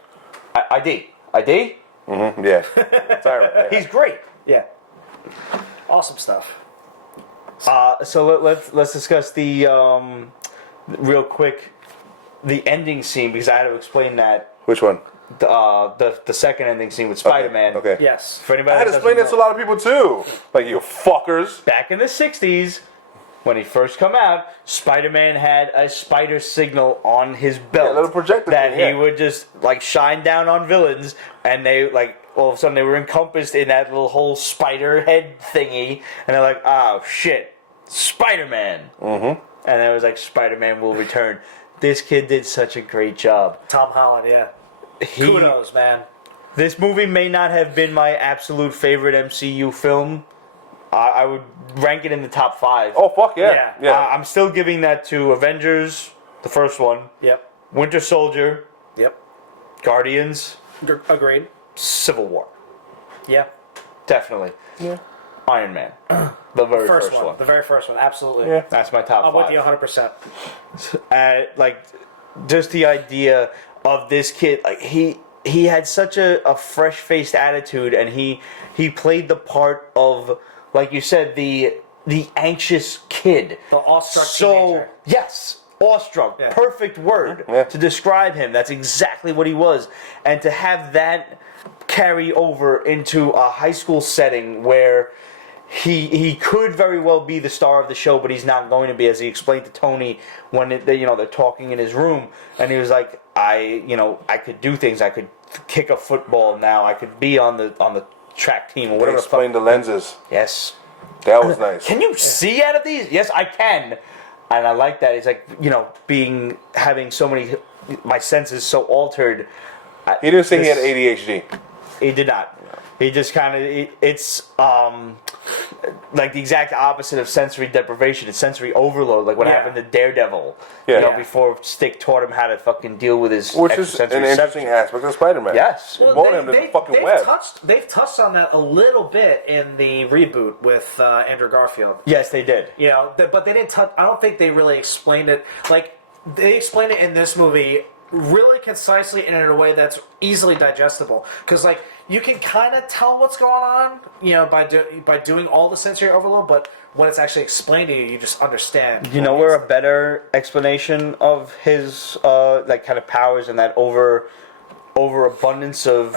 ID. ID? Mm-hmm, yeah. It's Iron Man. He's great. Yeah. Awesome stuff. So let's discuss the real quick the ending scene because I had to explain that Which one? the second ending scene with Spider-Man. Okay. Yes. For anybody I had to that explain doesn't that to a lot of people too. Like, you fuckers. back in the 60s, when he first come out, Spider-Man had a spider signal on his belt. Yeah, a little projector that thing, he yeah. would just shine down on villains, and they all of a sudden they were encompassed in that little whole spider head thingy, and they're like, oh shit, Spider-Man. Mm-hmm. And it was like, Spider-Man will return. This kid did such a great job. Tom Holland, yeah. Kudos, man. This movie may not have been my absolute favorite MCU film. I would rank it in the top 5. Oh, fuck yeah. Yeah. I'm still giving that to Avengers, the first one, Yep. Winter Soldier, Yep. Guardians, Agreed. Civil War. Yeah. Definitely. Yeah. Iron Man. The very first one. The very first one. Absolutely. Yeah. That's my top I'm five. with you 100%. Like, just the idea of this kid, like, he had such a fresh-faced attitude, and he played the part of, like you said, the anxious kid. The awestruck teenager. Yes, awestruck. Yeah. Perfect word Yeah. to describe him. That's exactly what he was. And to have that carry over into a high school setting where he could very well be the star of the show, but he's not going to be, as he explained to Tony when they're talking in his room, and he was like, I could do things. I could kick a football now. I could be on the track team or They whatever. explained the lenses. Yes. That was nice. Can you see out of these? Yes, I can. And I like that. It's like, having so many, my senses so altered. He didn't say he had ADHD. He did not. He just kind of, it's like the exact opposite of sensory deprivation. It's sensory overload, like what happened to Daredevil. Yeah. Before Stick taught him how to fucking deal with his Which is an extrasensory interesting perception. aspect of Spider-Man. Yes. More than the fucking web. They've touched on that a little bit in the reboot with Andrew Garfield. Yes, they did. But they didn't touch. I don't think they really explained it. Like they explained it in this movie really concisely and in a way that's easily digestible. Because like you can kind of tell what's going on, by doing all the sensory overload. But when it's actually explained to you, you just understand. You know where a better explanation of his like kind of powers and that overabundance of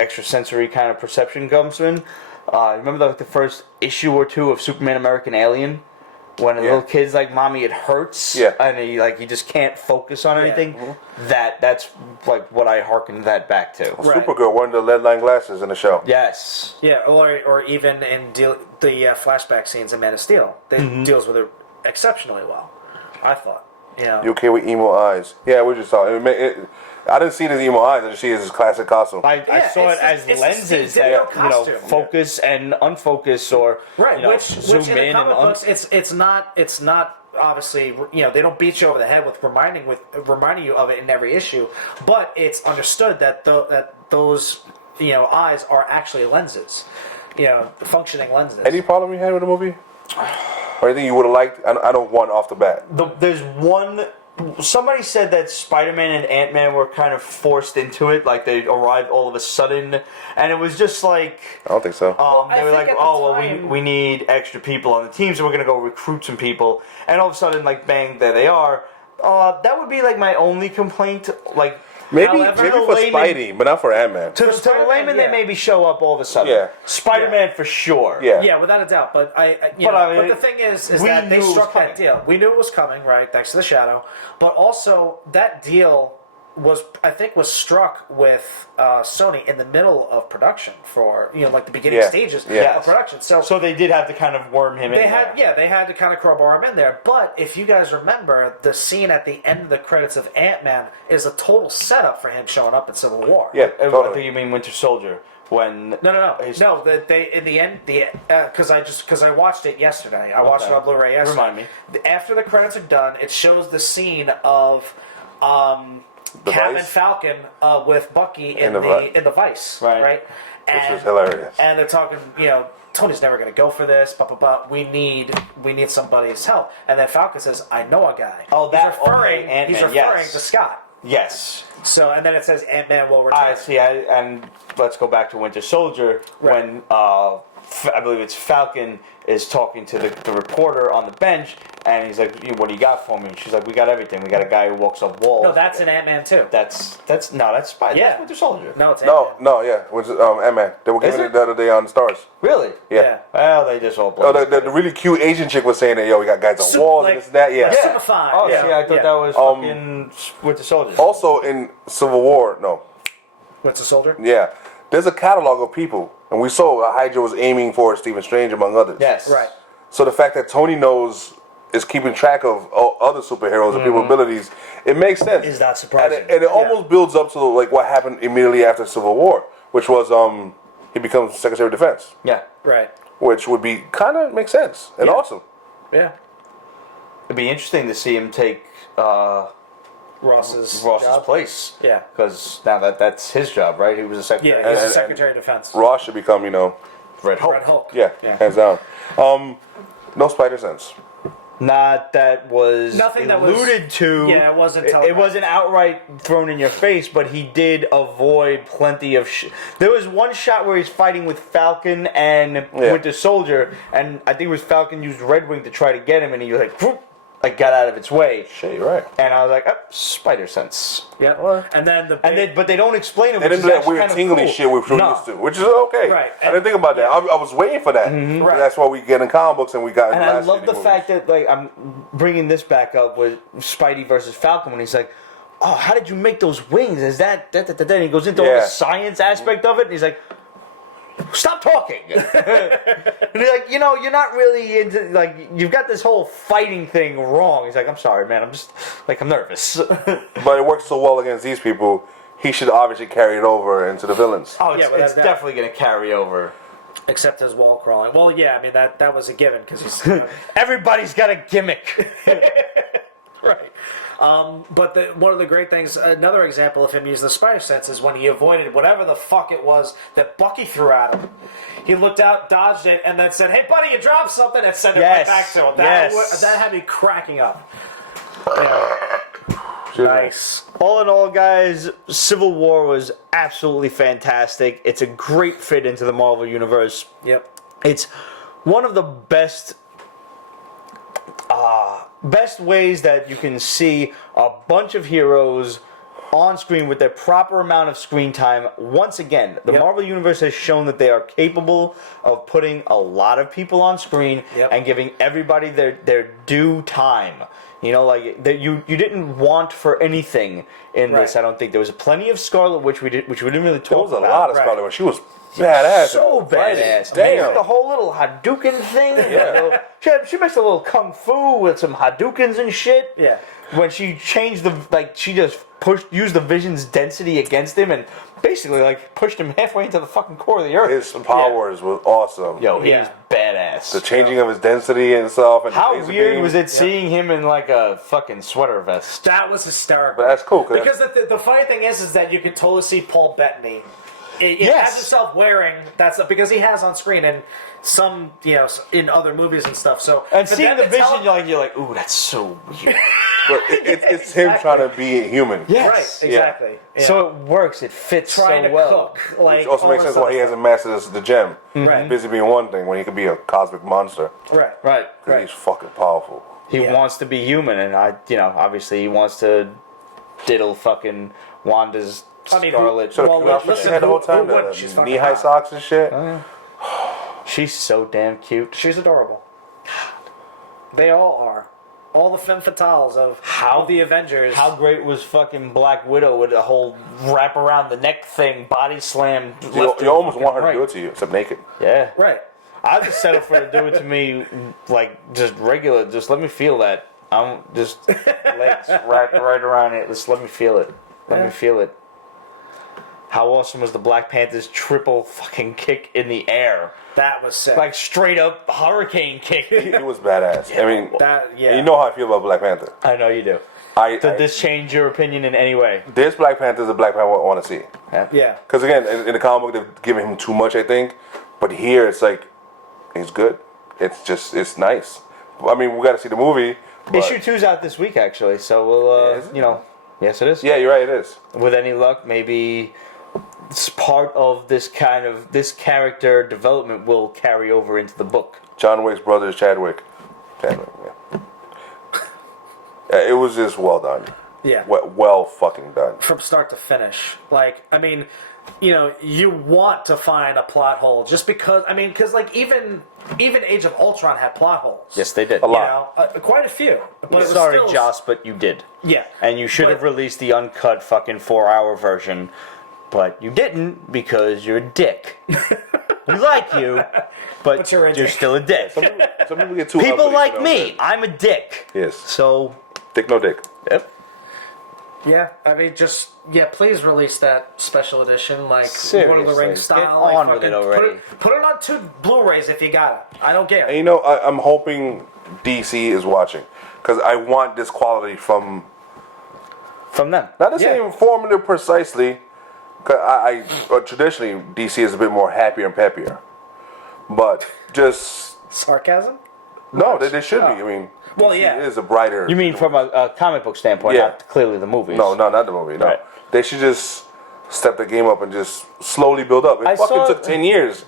extrasensory kind of perception comes in? Remember the first issue or two of Superman American Alien? When a little kid's like, "Mommy, it hurts," and he just can't focus on anything. That's like what I hearkened that back to. Right. Supergirl wore the lead line glasses in the show. Yes. Yeah, or even in the flashback scenes in Man of Steel, they deals with it exceptionally well. I thought. You okay with emo eyes? Yeah, we just saw it. I didn't see it as emo eyes. I just see it as his classic costume. I saw it as it's lenses a that costume. focus and unfocus, or zoom which in the in comic and books, it's not obviously they don't beat you over the head with reminding you of it in every issue, but it's understood that those eyes are actually lenses, functioning lenses. Any problem you had with the movie? Or anything you would have liked? I don't want off the bat. There's one. Somebody said that Spider-Man and Ant-Man were kind of forced into it, like they arrived all of a sudden, and it was just like I don't think so. they were I like, think at the "Oh, well, time- we need extra people on the team, so we're gonna go recruit some people," and all of a sudden, like, bang, there they are. That would be like my only complaint, like. Maybe However, for to the layman- Spidey, but not for Ant-Man. To the Spider-Man, layman, they yeah. maybe show up all of a sudden. Yeah. Spider-Man for sure. Yeah. Yeah, without a doubt. But but the thing is we that they knew it was struck coming. that deal. We knew it was coming, right? Thanks to the Shadow. But also that deal was struck with Sony in the middle of production for like the beginning stages of production. So they did have to kind of worm him in. They had to kind of crowbar him in there. But if you guys remember, the scene at the end of the credits of Ant-Man is a total setup for him showing up in Civil War. Yeah, I totally. think you mean Winter Soldier. When No. They in the end because I watched it yesterday. I watched it on Blu-ray yesterday. Remind me. After the credits are done, it shows the scene of The Cap and Vice? Falcon with Bucky in the the Vice, Right. And, was hilarious. And they're talking, Tony's never going to go for this, but we need somebody's help. And then Falcon says, "I know a guy." Oh, that- he's referring, okay, Ant-Man, he's referring yes. to Scott. yes. So and then it says Ant-Man will return. I see. And let's go back to Winter Soldier when I believe it's Falcon is talking to the reporter on the bench, and he's like, "What do you got for me?" She's like, "We got everything. We got a guy who walks up walls." No, that's in Ant-Man too. That's Spidey. Yeah. That's Winter Soldier. No, it's Ant-Man. No, yeah, which is Ant-Man. They were giving it? it the other day on Stars. Really? Yeah. Well, they just all. Oh, the really cute Asian chick was saying that, yo, we got guys on walls and this and that. Yeah. like Super Fine. Oh, Yeah. see, I thought that was fucking Winter Soldier. Also in Civil War, no. What's a soldier? Yeah. There's a catalog of people. And we saw Hydra was aiming for Stephen Strange, among others. Yes. Right. So the fact that Tony knows is keeping track of other superheroes and people's abilities, it makes sense. Is that surprising? And it almost builds up to like what happened immediately after Civil War, which was he becomes Secretary of Defense, Yeah. Right. which would be kind of make sense and awesome. Yeah. It'd be interesting to see him take Ross's Ross's place. Yeah. Because now that's his job, right? He was a secretary. Yeah, he's the And- Secretary of Defense. Ross should become, Red Hulk. Red Hulk. yeah, hands down. No spider sense. Not that was Nothing that was- alluded to. Yeah, it wasn't It telegraphed. wasn't outright thrown in your face, but he did avoid plenty of. There was one shot where he's fighting with Falcon and Winter Soldier, and I think it was Falcon used Red Wing to try to get him, and he was like, whoop, like got out of its way. Shit, you're right. And I was like, oh, spider sense. Yeah. And then But they don't explain it. They didn't do that weird tingly shit we're used to, which is okay. Right. I didn't think about that. I was waiting for that. Right. That's why we get in comic books and we got. And in the I last love the movies. fact that, like, I'm bringing this back up with Spidey versus Falcon when he's like, oh, how did you make those wings? Is that. And he goes into all the science aspect of it, and he's like, stop talking. And he's like, you're not really into, like, you've got this whole fighting thing wrong. He's like, I'm sorry, man. I'm just, like, I'm nervous. But it works so well against these people. He should obviously carry it over into the villains. Oh, Yeah, it's but definitely going to carry over. except his wall crawling. Well, yeah, I mean that was a given because he's Everybody's got a gimmick. right. But one of the great things, another example of him using the spider sense is when he avoided whatever the fuck it was that Bucky threw at him. He looked out, dodged it, and then said, "Hey, buddy, you dropped something," and sent it right back to him. That had me cracking up. Yeah. Nice. All in all, guys, Civil War was absolutely fantastic. It's a great fit into the Marvel Universe. Yep. It's one of the best ways that you can see a bunch of heroes on screen with their proper amount of screen time. Once again, the Marvel Universe has shown that they are capable of putting a lot of people on screen and giving everybody their due time. You know, like you didn't want for anything in this. I don't think there was plenty of Scarlet Witch which we didn't really talk about. There was a lot of Scarlet Witch. She was badass. So badass. Damn. The whole little Hadouken thing. Yeah. She mixed a little kung fu with some Hadoukens and shit. Yeah. When she changed she just used the Vision's density against him and basically pushed him halfway into the fucking core of the earth. His powers was awesome. Yo, he was badass. The changing of his density and stuff. And How laser weird beam. was it seeing him in like a fucking sweater vest? That was hysterical. But that's cool. Because the funny thing is that you can totally see Paul Bettany. It has himself wearing because he has on screen and some in other movies and stuff. So and seeing the Vision, you're like, ooh, that's so weird. But it's him trying to be human. Yes. Right, exactly. Yeah. So it works. It fits Trying so to well. cook, Which also makes sense why he hasn't mastered the gem. Right. He's busy being one thing when he could be a cosmic monster. Right. Right. Because he's fucking powerful. He wants to be human, and obviously he wants to diddle fucking Wanda's Scarlet. So Well, the outfit she had the whole time, wouldn't? She's the fucking knee-high hot. socks and shit. She's so damn cute. She's adorable. They all are. All the femme fatales of the Avengers. How great was fucking Black Widow with a whole wrap around the neck thing, body slam. You almost want her to do it to you, except naked. Yeah. Right. I just settle for her to do it to me like just regular. Just let me feel that. I'm just legs wrapped right around it. Just let me feel it. Let me feel it. How awesome was the Black Panther's triple fucking kick in the air? That was sick. Like straight up hurricane kick. He was badass. I mean, you know how I feel about Black Panther. I know you do. Did this change your opinion in any way? This Black Panther is the Black Panther I want to see. Yeah. Because again, in the comic book, they've given him too much, I think. But here, it's like, he's good. It's nice. I mean, we got to see the movie. But Issue 2's out this week, actually. So we'll, yes, it is. yeah, you're right, it is. With any luck, maybe part of this character development will carry over into the book. John Wick's brother is Chadwick. Yeah. It was just well done. Yeah. Well fucking done. From start to finish. Like, I mean, you want to find a plot hole just because, even Age of Ultron had plot holes. Yes, they did. A lot. Quite a few. But it was Sorry, still, Joss, but you did. Yeah. And you should have released the uncut fucking 4-hour version, but you didn't because you're a dick. We like you, but you're a dick. still a dick. Some people get too People uppity, like me. I'm a dick. Yes. So, Dick no dick. yep. Yeah, I mean, please release that special edition, like Seriously, Lord of the Rings style. get on with it already. Put it on 2 Blu-rays if you got it. I don't care. And I'm hoping DC is watching. Because I want this quality from from them. Not the same formula precisely. Cause traditionally DC is a bit more happier and peppier, but just Sarcasm? no, they should be. I mean, Well, DC yeah. is a brighter. You mean from a comic book standpoint, Yeah. not clearly the movies? No, not the movie. No, Right. they should just step the game up and just slowly build up. It I fucking saw- took 10 years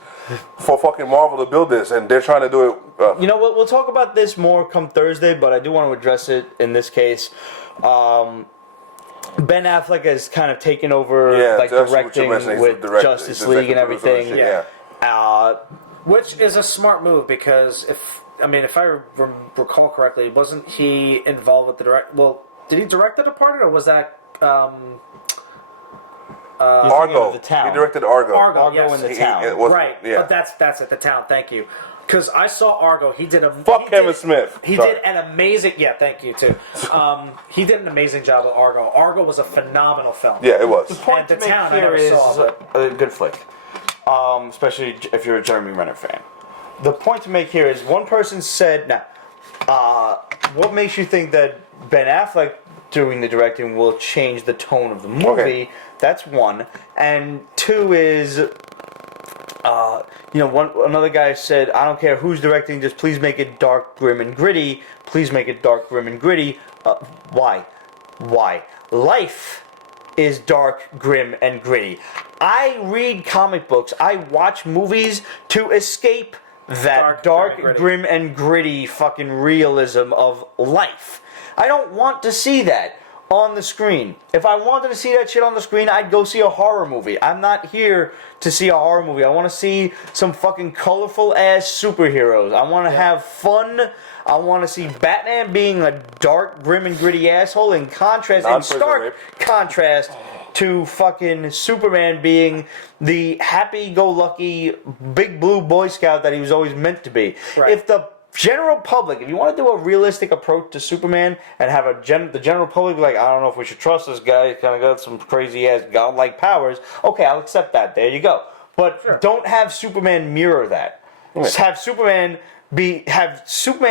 for fucking Marvel to build this, and they're trying to do it. You know what? We'll talk about this more come Thursday, but I do want to address it in this case. Ben Affleck has kind of taken over like that's what you're directing mentioning. with He's Justice he's League and executive producer everything. shit, yeah. Which is a smart move because if I recall correctly, wasn't he involved with the direct? Well, did he direct The Departed, or was that Argo. The Town. He directed Argo. Argo? Argo Yes, in the Town. It wasn't- right. Yeah. But that's at The Town. Thank you. Because I saw Argo. He did a Fuck Kevin Smith. He Sorry. did an amazing. Yeah, thank you too. He did an amazing job with Argo. Argo was a phenomenal film. Yeah, it was. The point And to The make Town I here never is saw, a good flick, especially if you're a Jeremy Renner fan. The point to make here is one person said, "Now, what makes you think that Ben Affleck doing the directing will change the tone of the movie?" Okay. That's one, and two is. Another guy said, "I don't care who's directing, just please make it dark, grim, and gritty. Please make it dark, grim, and gritty." Why? Life is dark, grim, and gritty. I read comic books. I watch movies to escape that dark, grim, and gritty fucking realism of life. I don't want to see that on the screen. If I wanted to see that shit on the screen, I'd go see a horror movie. I'm not here to see a horror movie. I want to see some fucking colorful ass superheroes. I want to have fun. I want to see Batman being a dark, grim, and gritty asshole in contrast, in Non-prison stark rape. contrast to fucking Superman being the happy-go-lucky big blue Boy Scout that he was always meant to be. Right. If the general public, if you want to do a realistic approach to Superman and have the general public be like, I don't know if we should trust this guy, he's kind of got some crazy ass godlike powers, okay, I'll accept that. There you go. But don't have Superman mirror that. Just have Superman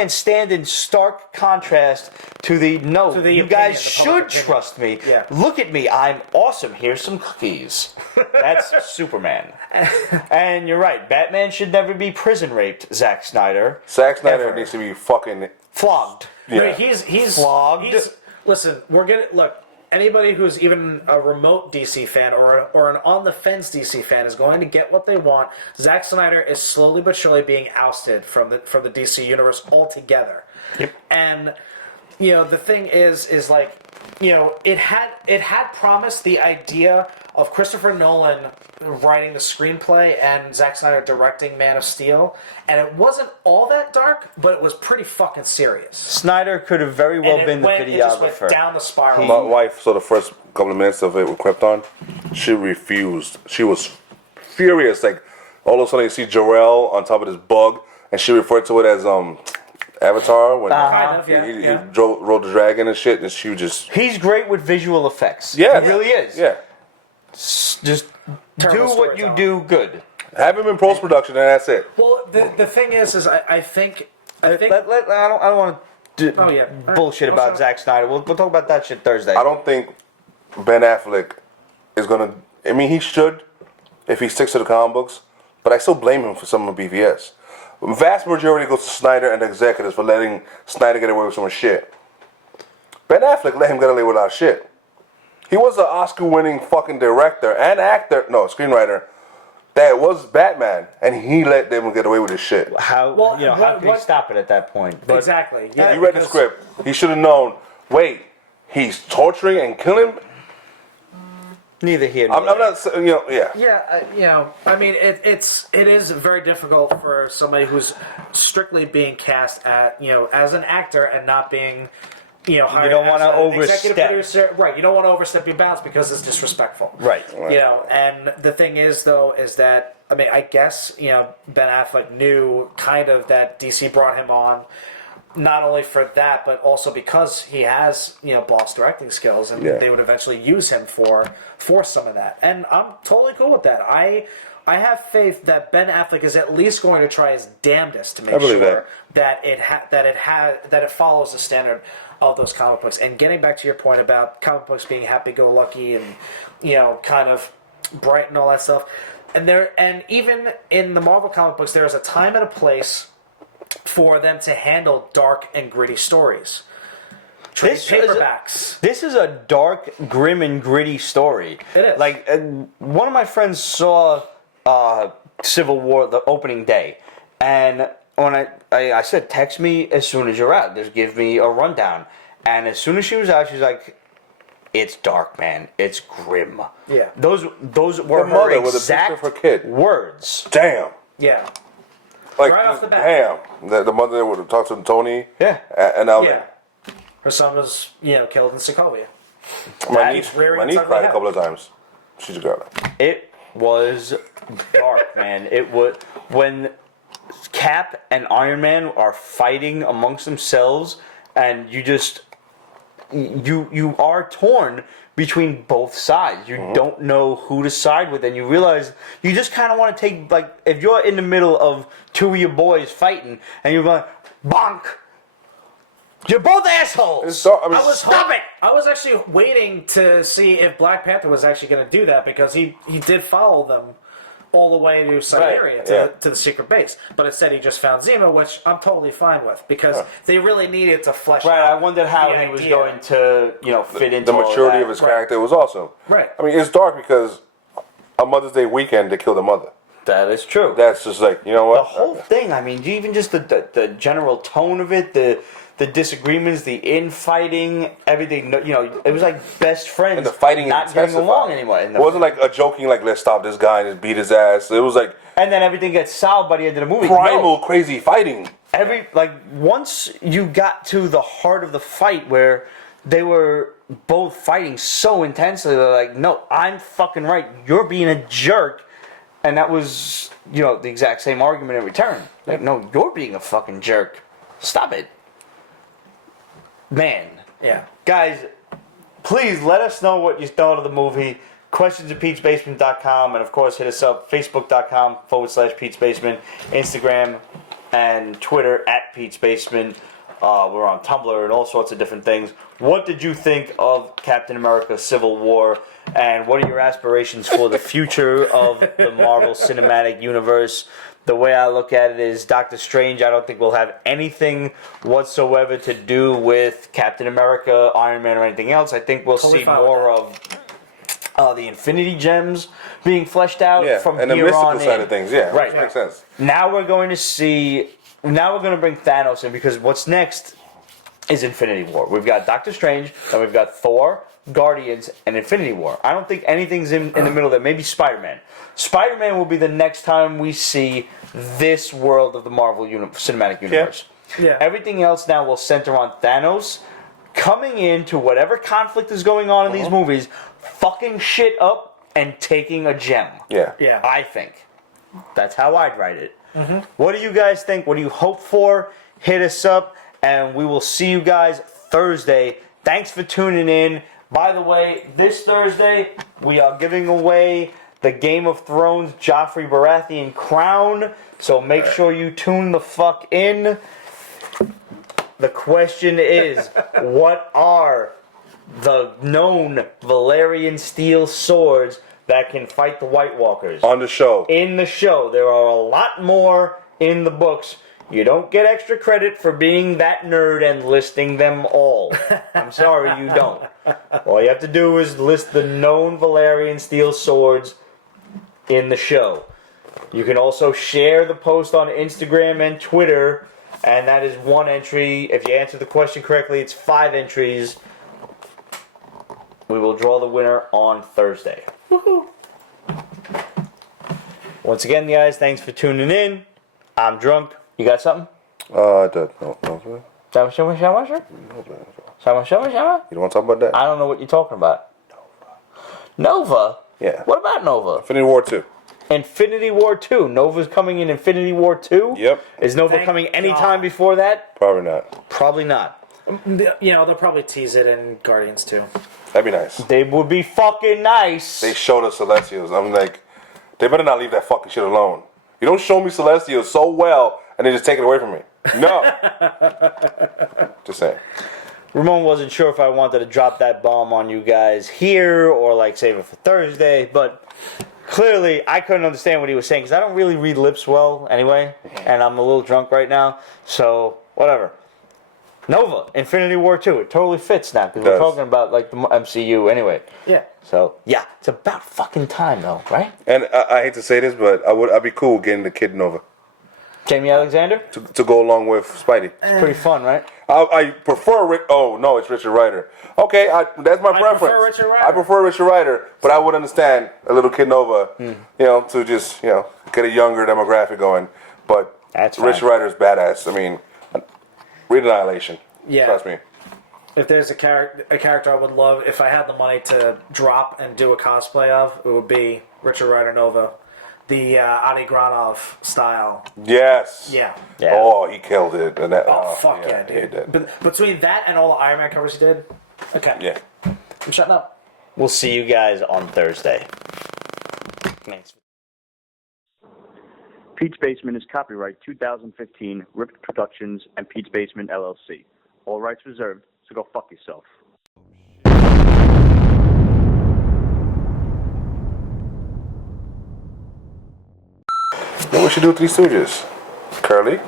stand in stark contrast to the you opinion, guys the should public opinion. trust me. Yeah. Look at me, I'm awesome. Here's some cookies. That's Superman. And you're right, Batman should never be prison raped, Zack Snyder. Zack Snyder Ever. needs to be fucking. Flogged. Yeah. I mean, he's Flogged. Listen, we're gonna look. Anybody who's even a remote DC fan or an on the fence DC fan is going to get what they want. Zack Snyder is slowly but surely being ousted from the DC universe altogether. Yep. And the thing is like, it had promised the idea of Christopher Nolan writing the screenplay and Zack Snyder directing Man of Steel, and it wasn't all that dark, but it was pretty fucking serious. Snyder could have very well And been the it just videographer. went down the spiral. My wife saw the first couple of minutes of it with Krypton. She refused. She was furious. Like, all of a sudden you see Jor-El on top of this bug, and she referred to it as Avatar when Kind of, he yeah. rode the dragon and shit, and she was just He's great with visual effects. yeah, He really is. Yeah, Just Terrible do what you storytelling. do good. have him in post production, and that's it. Well, the thing is I think I don't want to Oh, yeah. All right. bullshit about Zack Snyder. We'll talk about that shit Thursday. I don't think Ben Affleck is gonna. I mean, he should if he sticks to the comic books, but I still blame him for some of BVS. Vast majority goes to Snyder and the executives for letting Snyder get away with so much shit. Ben Affleck let him get away with a lot of shit. He was an Oscar-winning fucking director and actor, no, screenwriter, that was Batman, and he let them get away with his shit. How Well, how can you stop it at that point? But exactly. Yeah, You read the because- script. He should have known. Wait, he's torturing and killing. neither here nor I'm there. not. Yeah. Yeah, I mean, it is very difficult for somebody who's strictly being cast at as an actor and not being hired don't as wanna an executive overstep. producer. Right, you don't want to overstep your bounds because it's disrespectful. Right. And the thing is though is that I guess Ben Affleck knew kind of that DC brought him on. Not only for that, but also because he has, boss directing skills, and Yeah. they would eventually use him for some of that. And I'm totally cool with that. I I have faith that Ben Affleck is at least going to try his damnedest to I make believe sure that it follows the standard of those comic books. And getting back to your point about comic books being happy-go-lucky and kind of bright and all that stuff, and even in the Marvel comic books, there is a time and a place for them to handle dark and gritty stories. Trade paperbacks. This is a dark, grim, and gritty story. It is. Like, one of my friends saw Civil War the opening day, and when I said, text me as soon as you're out. Just give me a rundown. And as soon as she was out, she's like, it's dark, man. It's grim. Yeah. Those were The her mother with a exact picture of her kid. words. Damn. Yeah. Like, Right off the bat. damn. The mother would have talked to Tony. Yeah. And LA. Yeah. Her son was, killed in Sokovia. My niece rearing its ugly cried a head. couple of times. She's a girl. It was dark, man. It was when Cap and Iron Man are fighting amongst themselves, and you are torn between both sides. You don't know who to side with, and you realize you just kind of want to take, like, if you're in the middle of two of your boys fighting, and you're going, bonk. You're both assholes. Stop it. I was actually waiting to see if Black Panther was actually going to do that because he did follow them all the way to Siberia to the secret base. But instead he just found Zemo, which I'm totally fine with because they really needed to flesh out. Right, I wondered how the he was idea. going to, fit into The all maturity that. of his character was awesome. Right. I mean, it's dark because a Mother's Day weekend, they killed a mother. That is true. That's just like, you know what? The whole thing, I mean, even just the general tone of it, the disagreements, the infighting, everything, it was like best friends And the fighting not getting intensified. along anymore. It wasn't like a joking, like, let's stop this guy and just beat his ass. It was like And then everything gets solved by the end of the movie. primal, crazy fighting. Once you got to the heart of the fight where they were both fighting so intensely, they're like, no, I'm fucking right. You're being a jerk. And that was, the exact same argument in return. Like, no, you're being a fucking jerk. Stop it. Man. Yeah. Guys, please let us know what you thought of the movie. Questions at Pete'sBasement.com. And, of course, hit us up, Facebook.com/Pete'sBasement. Instagram and Twitter at Pete's Basement. We're on Tumblr and all sorts of different things. What did you think of Captain America Civil War? And what are your aspirations for the future of the Marvel Cinematic Universe? The way I look at it is Doctor Strange, I don't think will have anything whatsoever to do with Captain America, Iron Man, or anything else. I think we'll Totally see fine with more of the Infinity Gems being fleshed out from and the here mystical on side in. of things, Right. Makes sense. Now we're going to bring Thanos in because what's next is Infinity War. We've got Doctor Strange, and we've got Thor, Guardians, and Infinity War. I don't think anything's in the middle there. Maybe Spider-Man. Spider-Man will be the next time we see this world of the Marvel Cinematic Universe. Yeah. Everything else now will center on Thanos coming into whatever conflict is going on in these movies, fucking shit up, and taking a gem. Yeah. Yeah. I think. That's how I'd write it. What do you guys think? What do you hope for? Hit us up, and we will see you guys Thursday. Thanks for tuning in. By the way, this Thursday, we are giving away the Game of Thrones Joffrey Baratheon crown, so make sure you tune the fuck in. The question is, what are the known Valyrian steel swords that can fight the White Walkers? On the show. In the show. There are a lot more in the books. You don't get extra credit for being that nerd and listing them all. I'm sorry, you don't. All you have to do is list the known Valyrian steel swords in the show. You can also share the post on Instagram and Twitter, and that is one entry. If you answer the question correctly, it's 5 entries. We will draw the winner on Thursday. Woohoo! Once again, guys, thanks for tuning in. I'm drunk. You got something? No. Shama? You Shama? don't want to talk about that? I don't know what you're talking about. Nova? Yeah. What about Nova? Infinity War 2. Infinity War 2. Nova's coming in Infinity War 2? Yep. Is Nova Thank coming any God. time before that? Probably not. Probably not. They'll probably tease it in Guardians too. That'd be nice. They would be fucking nice. They showed us Celestials. I'm like, They better not leave that fucking shit alone. You don't show me Celestial so well and then just take it away from me. No. Just saying. Ramon wasn't sure if I wanted to drop that bomb on you guys here or like save it for Thursday, but clearly I couldn't understand what he was saying because I don't really read lips well anyway, and I'm a little drunk right now, so whatever. Nova, Infinity War 2, it totally fits now because we're talking about like the MCU anyway. Yeah. So yeah, it's about fucking time though, right? And I hate to say this, but I'd be cool getting the kid Nova Jamie Alexander? to go along with Spidey. It's pretty fun, right? I prefer Oh no, it's Richard Rider. Okay, that's my preference. prefer Richard Rider. I prefer Richard Rider, but I would understand a little kid Nova, to just get a younger demographic going. But That's Richard fine. Rider is badass. I mean, read Annihilation. Yeah. Trust me. If there's a character I would love, if I had the money to drop and do a cosplay of, it would be Richard Rider Nova. The Adi Granov style. Yes. Yeah. Yeah. Oh, he killed it. And that, Oh, fuck yeah, he dude. did. But between that and all the Iron Man covers he did, okay. Yeah. I'm shutting up. We'll see you guys on Thursday. Thanks. Pete's Basement is copyright 2015, Ripped Productions and Pete's Basement LLC. All rights reserved, so go fuck yourself. Then we should do Three Stooges. Curly.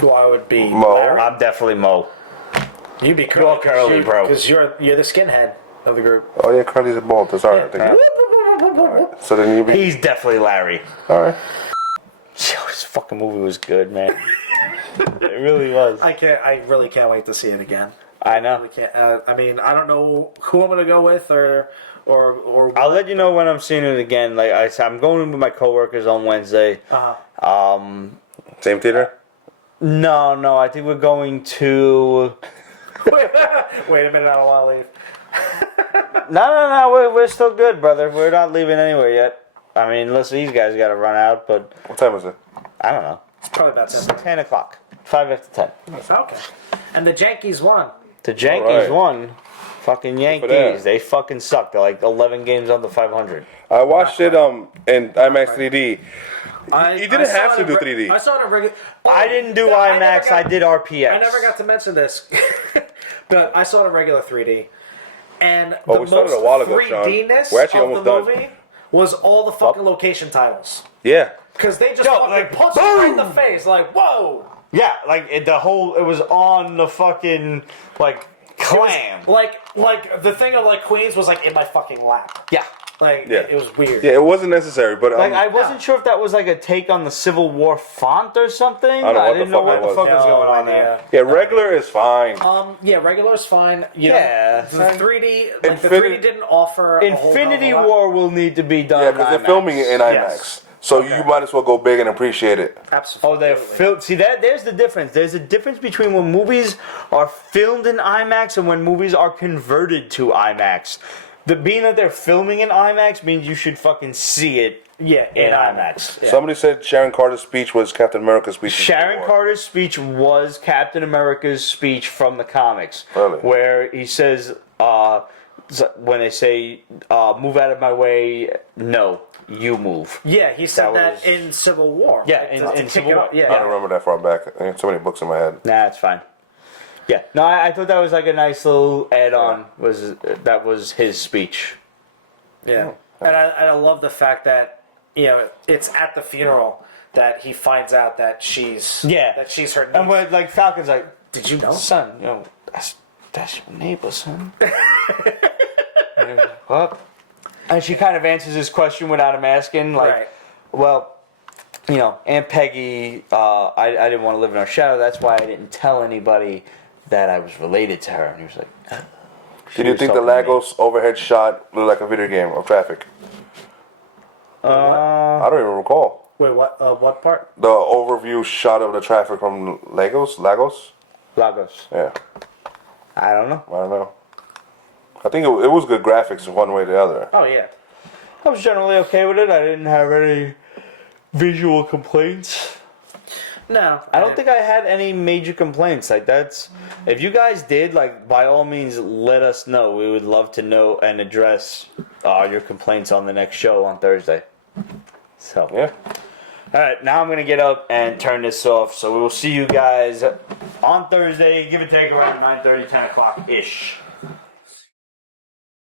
Who I would be Mo. Larry. I'm definitely Mo. You'd be You're Curly, bro. Because you're the skinhead of the group. Oh yeah, Curly's a bald. That's alright. So then you be He's definitely Larry. alright. Yo, this fucking movie was good, man. It really was. I really can't wait to see it again. I I know. can't. I mean, I don't know who I'm gonna go with or. I'll let you know when I'm seeing it again. Like I said, I'm going with my coworkers on Wednesday. Same theater? No, I think we're going to. Wait a minute, I don't want to leave. No, we're still good, brother. We're not leaving anywhere yet. I mean, unless these guys got to run out, but What time is it? I don't know. It's probably about 10. 10 o'clock. 5 after 10. Okay. And the Yankees won. The Yankees Alright. won. Fucking for Yankees. that. They fucking suck. They're like 11 games under 500. I watched it in IMAX 3D. You didn't saw have it to in do re- 3D. I saw it in regular. I didn't do I never IMAX. I did RPS. I never got to mention this, but I saw it in regular 3D, and Oh, the we saw it most a while ago, Sean. 3D-ness We're actually of almost the done. movie was all the fucking location titles. Yeah. Because they just Yo, fucking like, punched it right in the boom! face, like, whoa! Yeah, like it was on the fucking like clam. Like the thing of like Queens was like in my fucking lap. Yeah. Like, Yeah. it was weird. Yeah, it wasn't necessary, but Like I wasn't sure if that was like a take on the Civil War font or something. I don't know what didn't the know fuck what that the was. fuck was No going on idea. there. yeah, regular is fine. Yeah, regular is fine. You Yeah. know, the 3D, like the Infinity- 3D didn't offer a whole Infinity hell of a lot. War will need to be done. Yeah, because they're IMAX. filming it in IMAX. Yes. So you might as well go big and appreciate it. Absolutely. Oh, they're filmed. See that? There's the difference. There's a difference between when movies are filmed in IMAX and when movies are converted to IMAX. Being that they're filming in IMAX means you should fucking see it. Yeah, in IMAX. Yeah. Somebody said Sharon Carter's speech was Captain America's speech. in Sharon Civil War. Carter's speech was Captain America's speech from the comics, Really? where he says, when they say, "Move out of my way," no, you move. Yeah, he said That that was- in Civil War. Yeah, Like, in to Civil kick it War. off. I Yeah, don't remember that far back. I have so many books in my head. Nah, it's fine. Yeah, no, I thought that was like a nice little add-on. That was his speech? yeah. And I love the fact that it's at the funeral that he finds out that she's her niece. And when like Falcon's like, Did you know? son, that's your neighbor, son. What? And she kind of answers his question without him asking, like, Right. well, Aunt Peggy, I didn't want to live in her shadow. That's why I didn't tell anybody that I was related to her. And he was like, Did you think the Lagos overhead shot looked like a video game of traffic? I don't even recall. Wait, what? What part? The overview shot of the traffic from Lagos? Lagos. Yeah, I don't know. I don't know. I think it was good graphics one way or the other. Oh yeah. I was generally okay with it. I didn't have any visual complaints. No, I don't think I had any major complaints. Like if you guys did, like by all means, let us know. We would love to know and address your complaints on the next show on Thursday. So Yeah. all right, now I'm gonna get up and turn this off. So we will see you guys on Thursday, give or take around 9:30, 10 o'clock ish.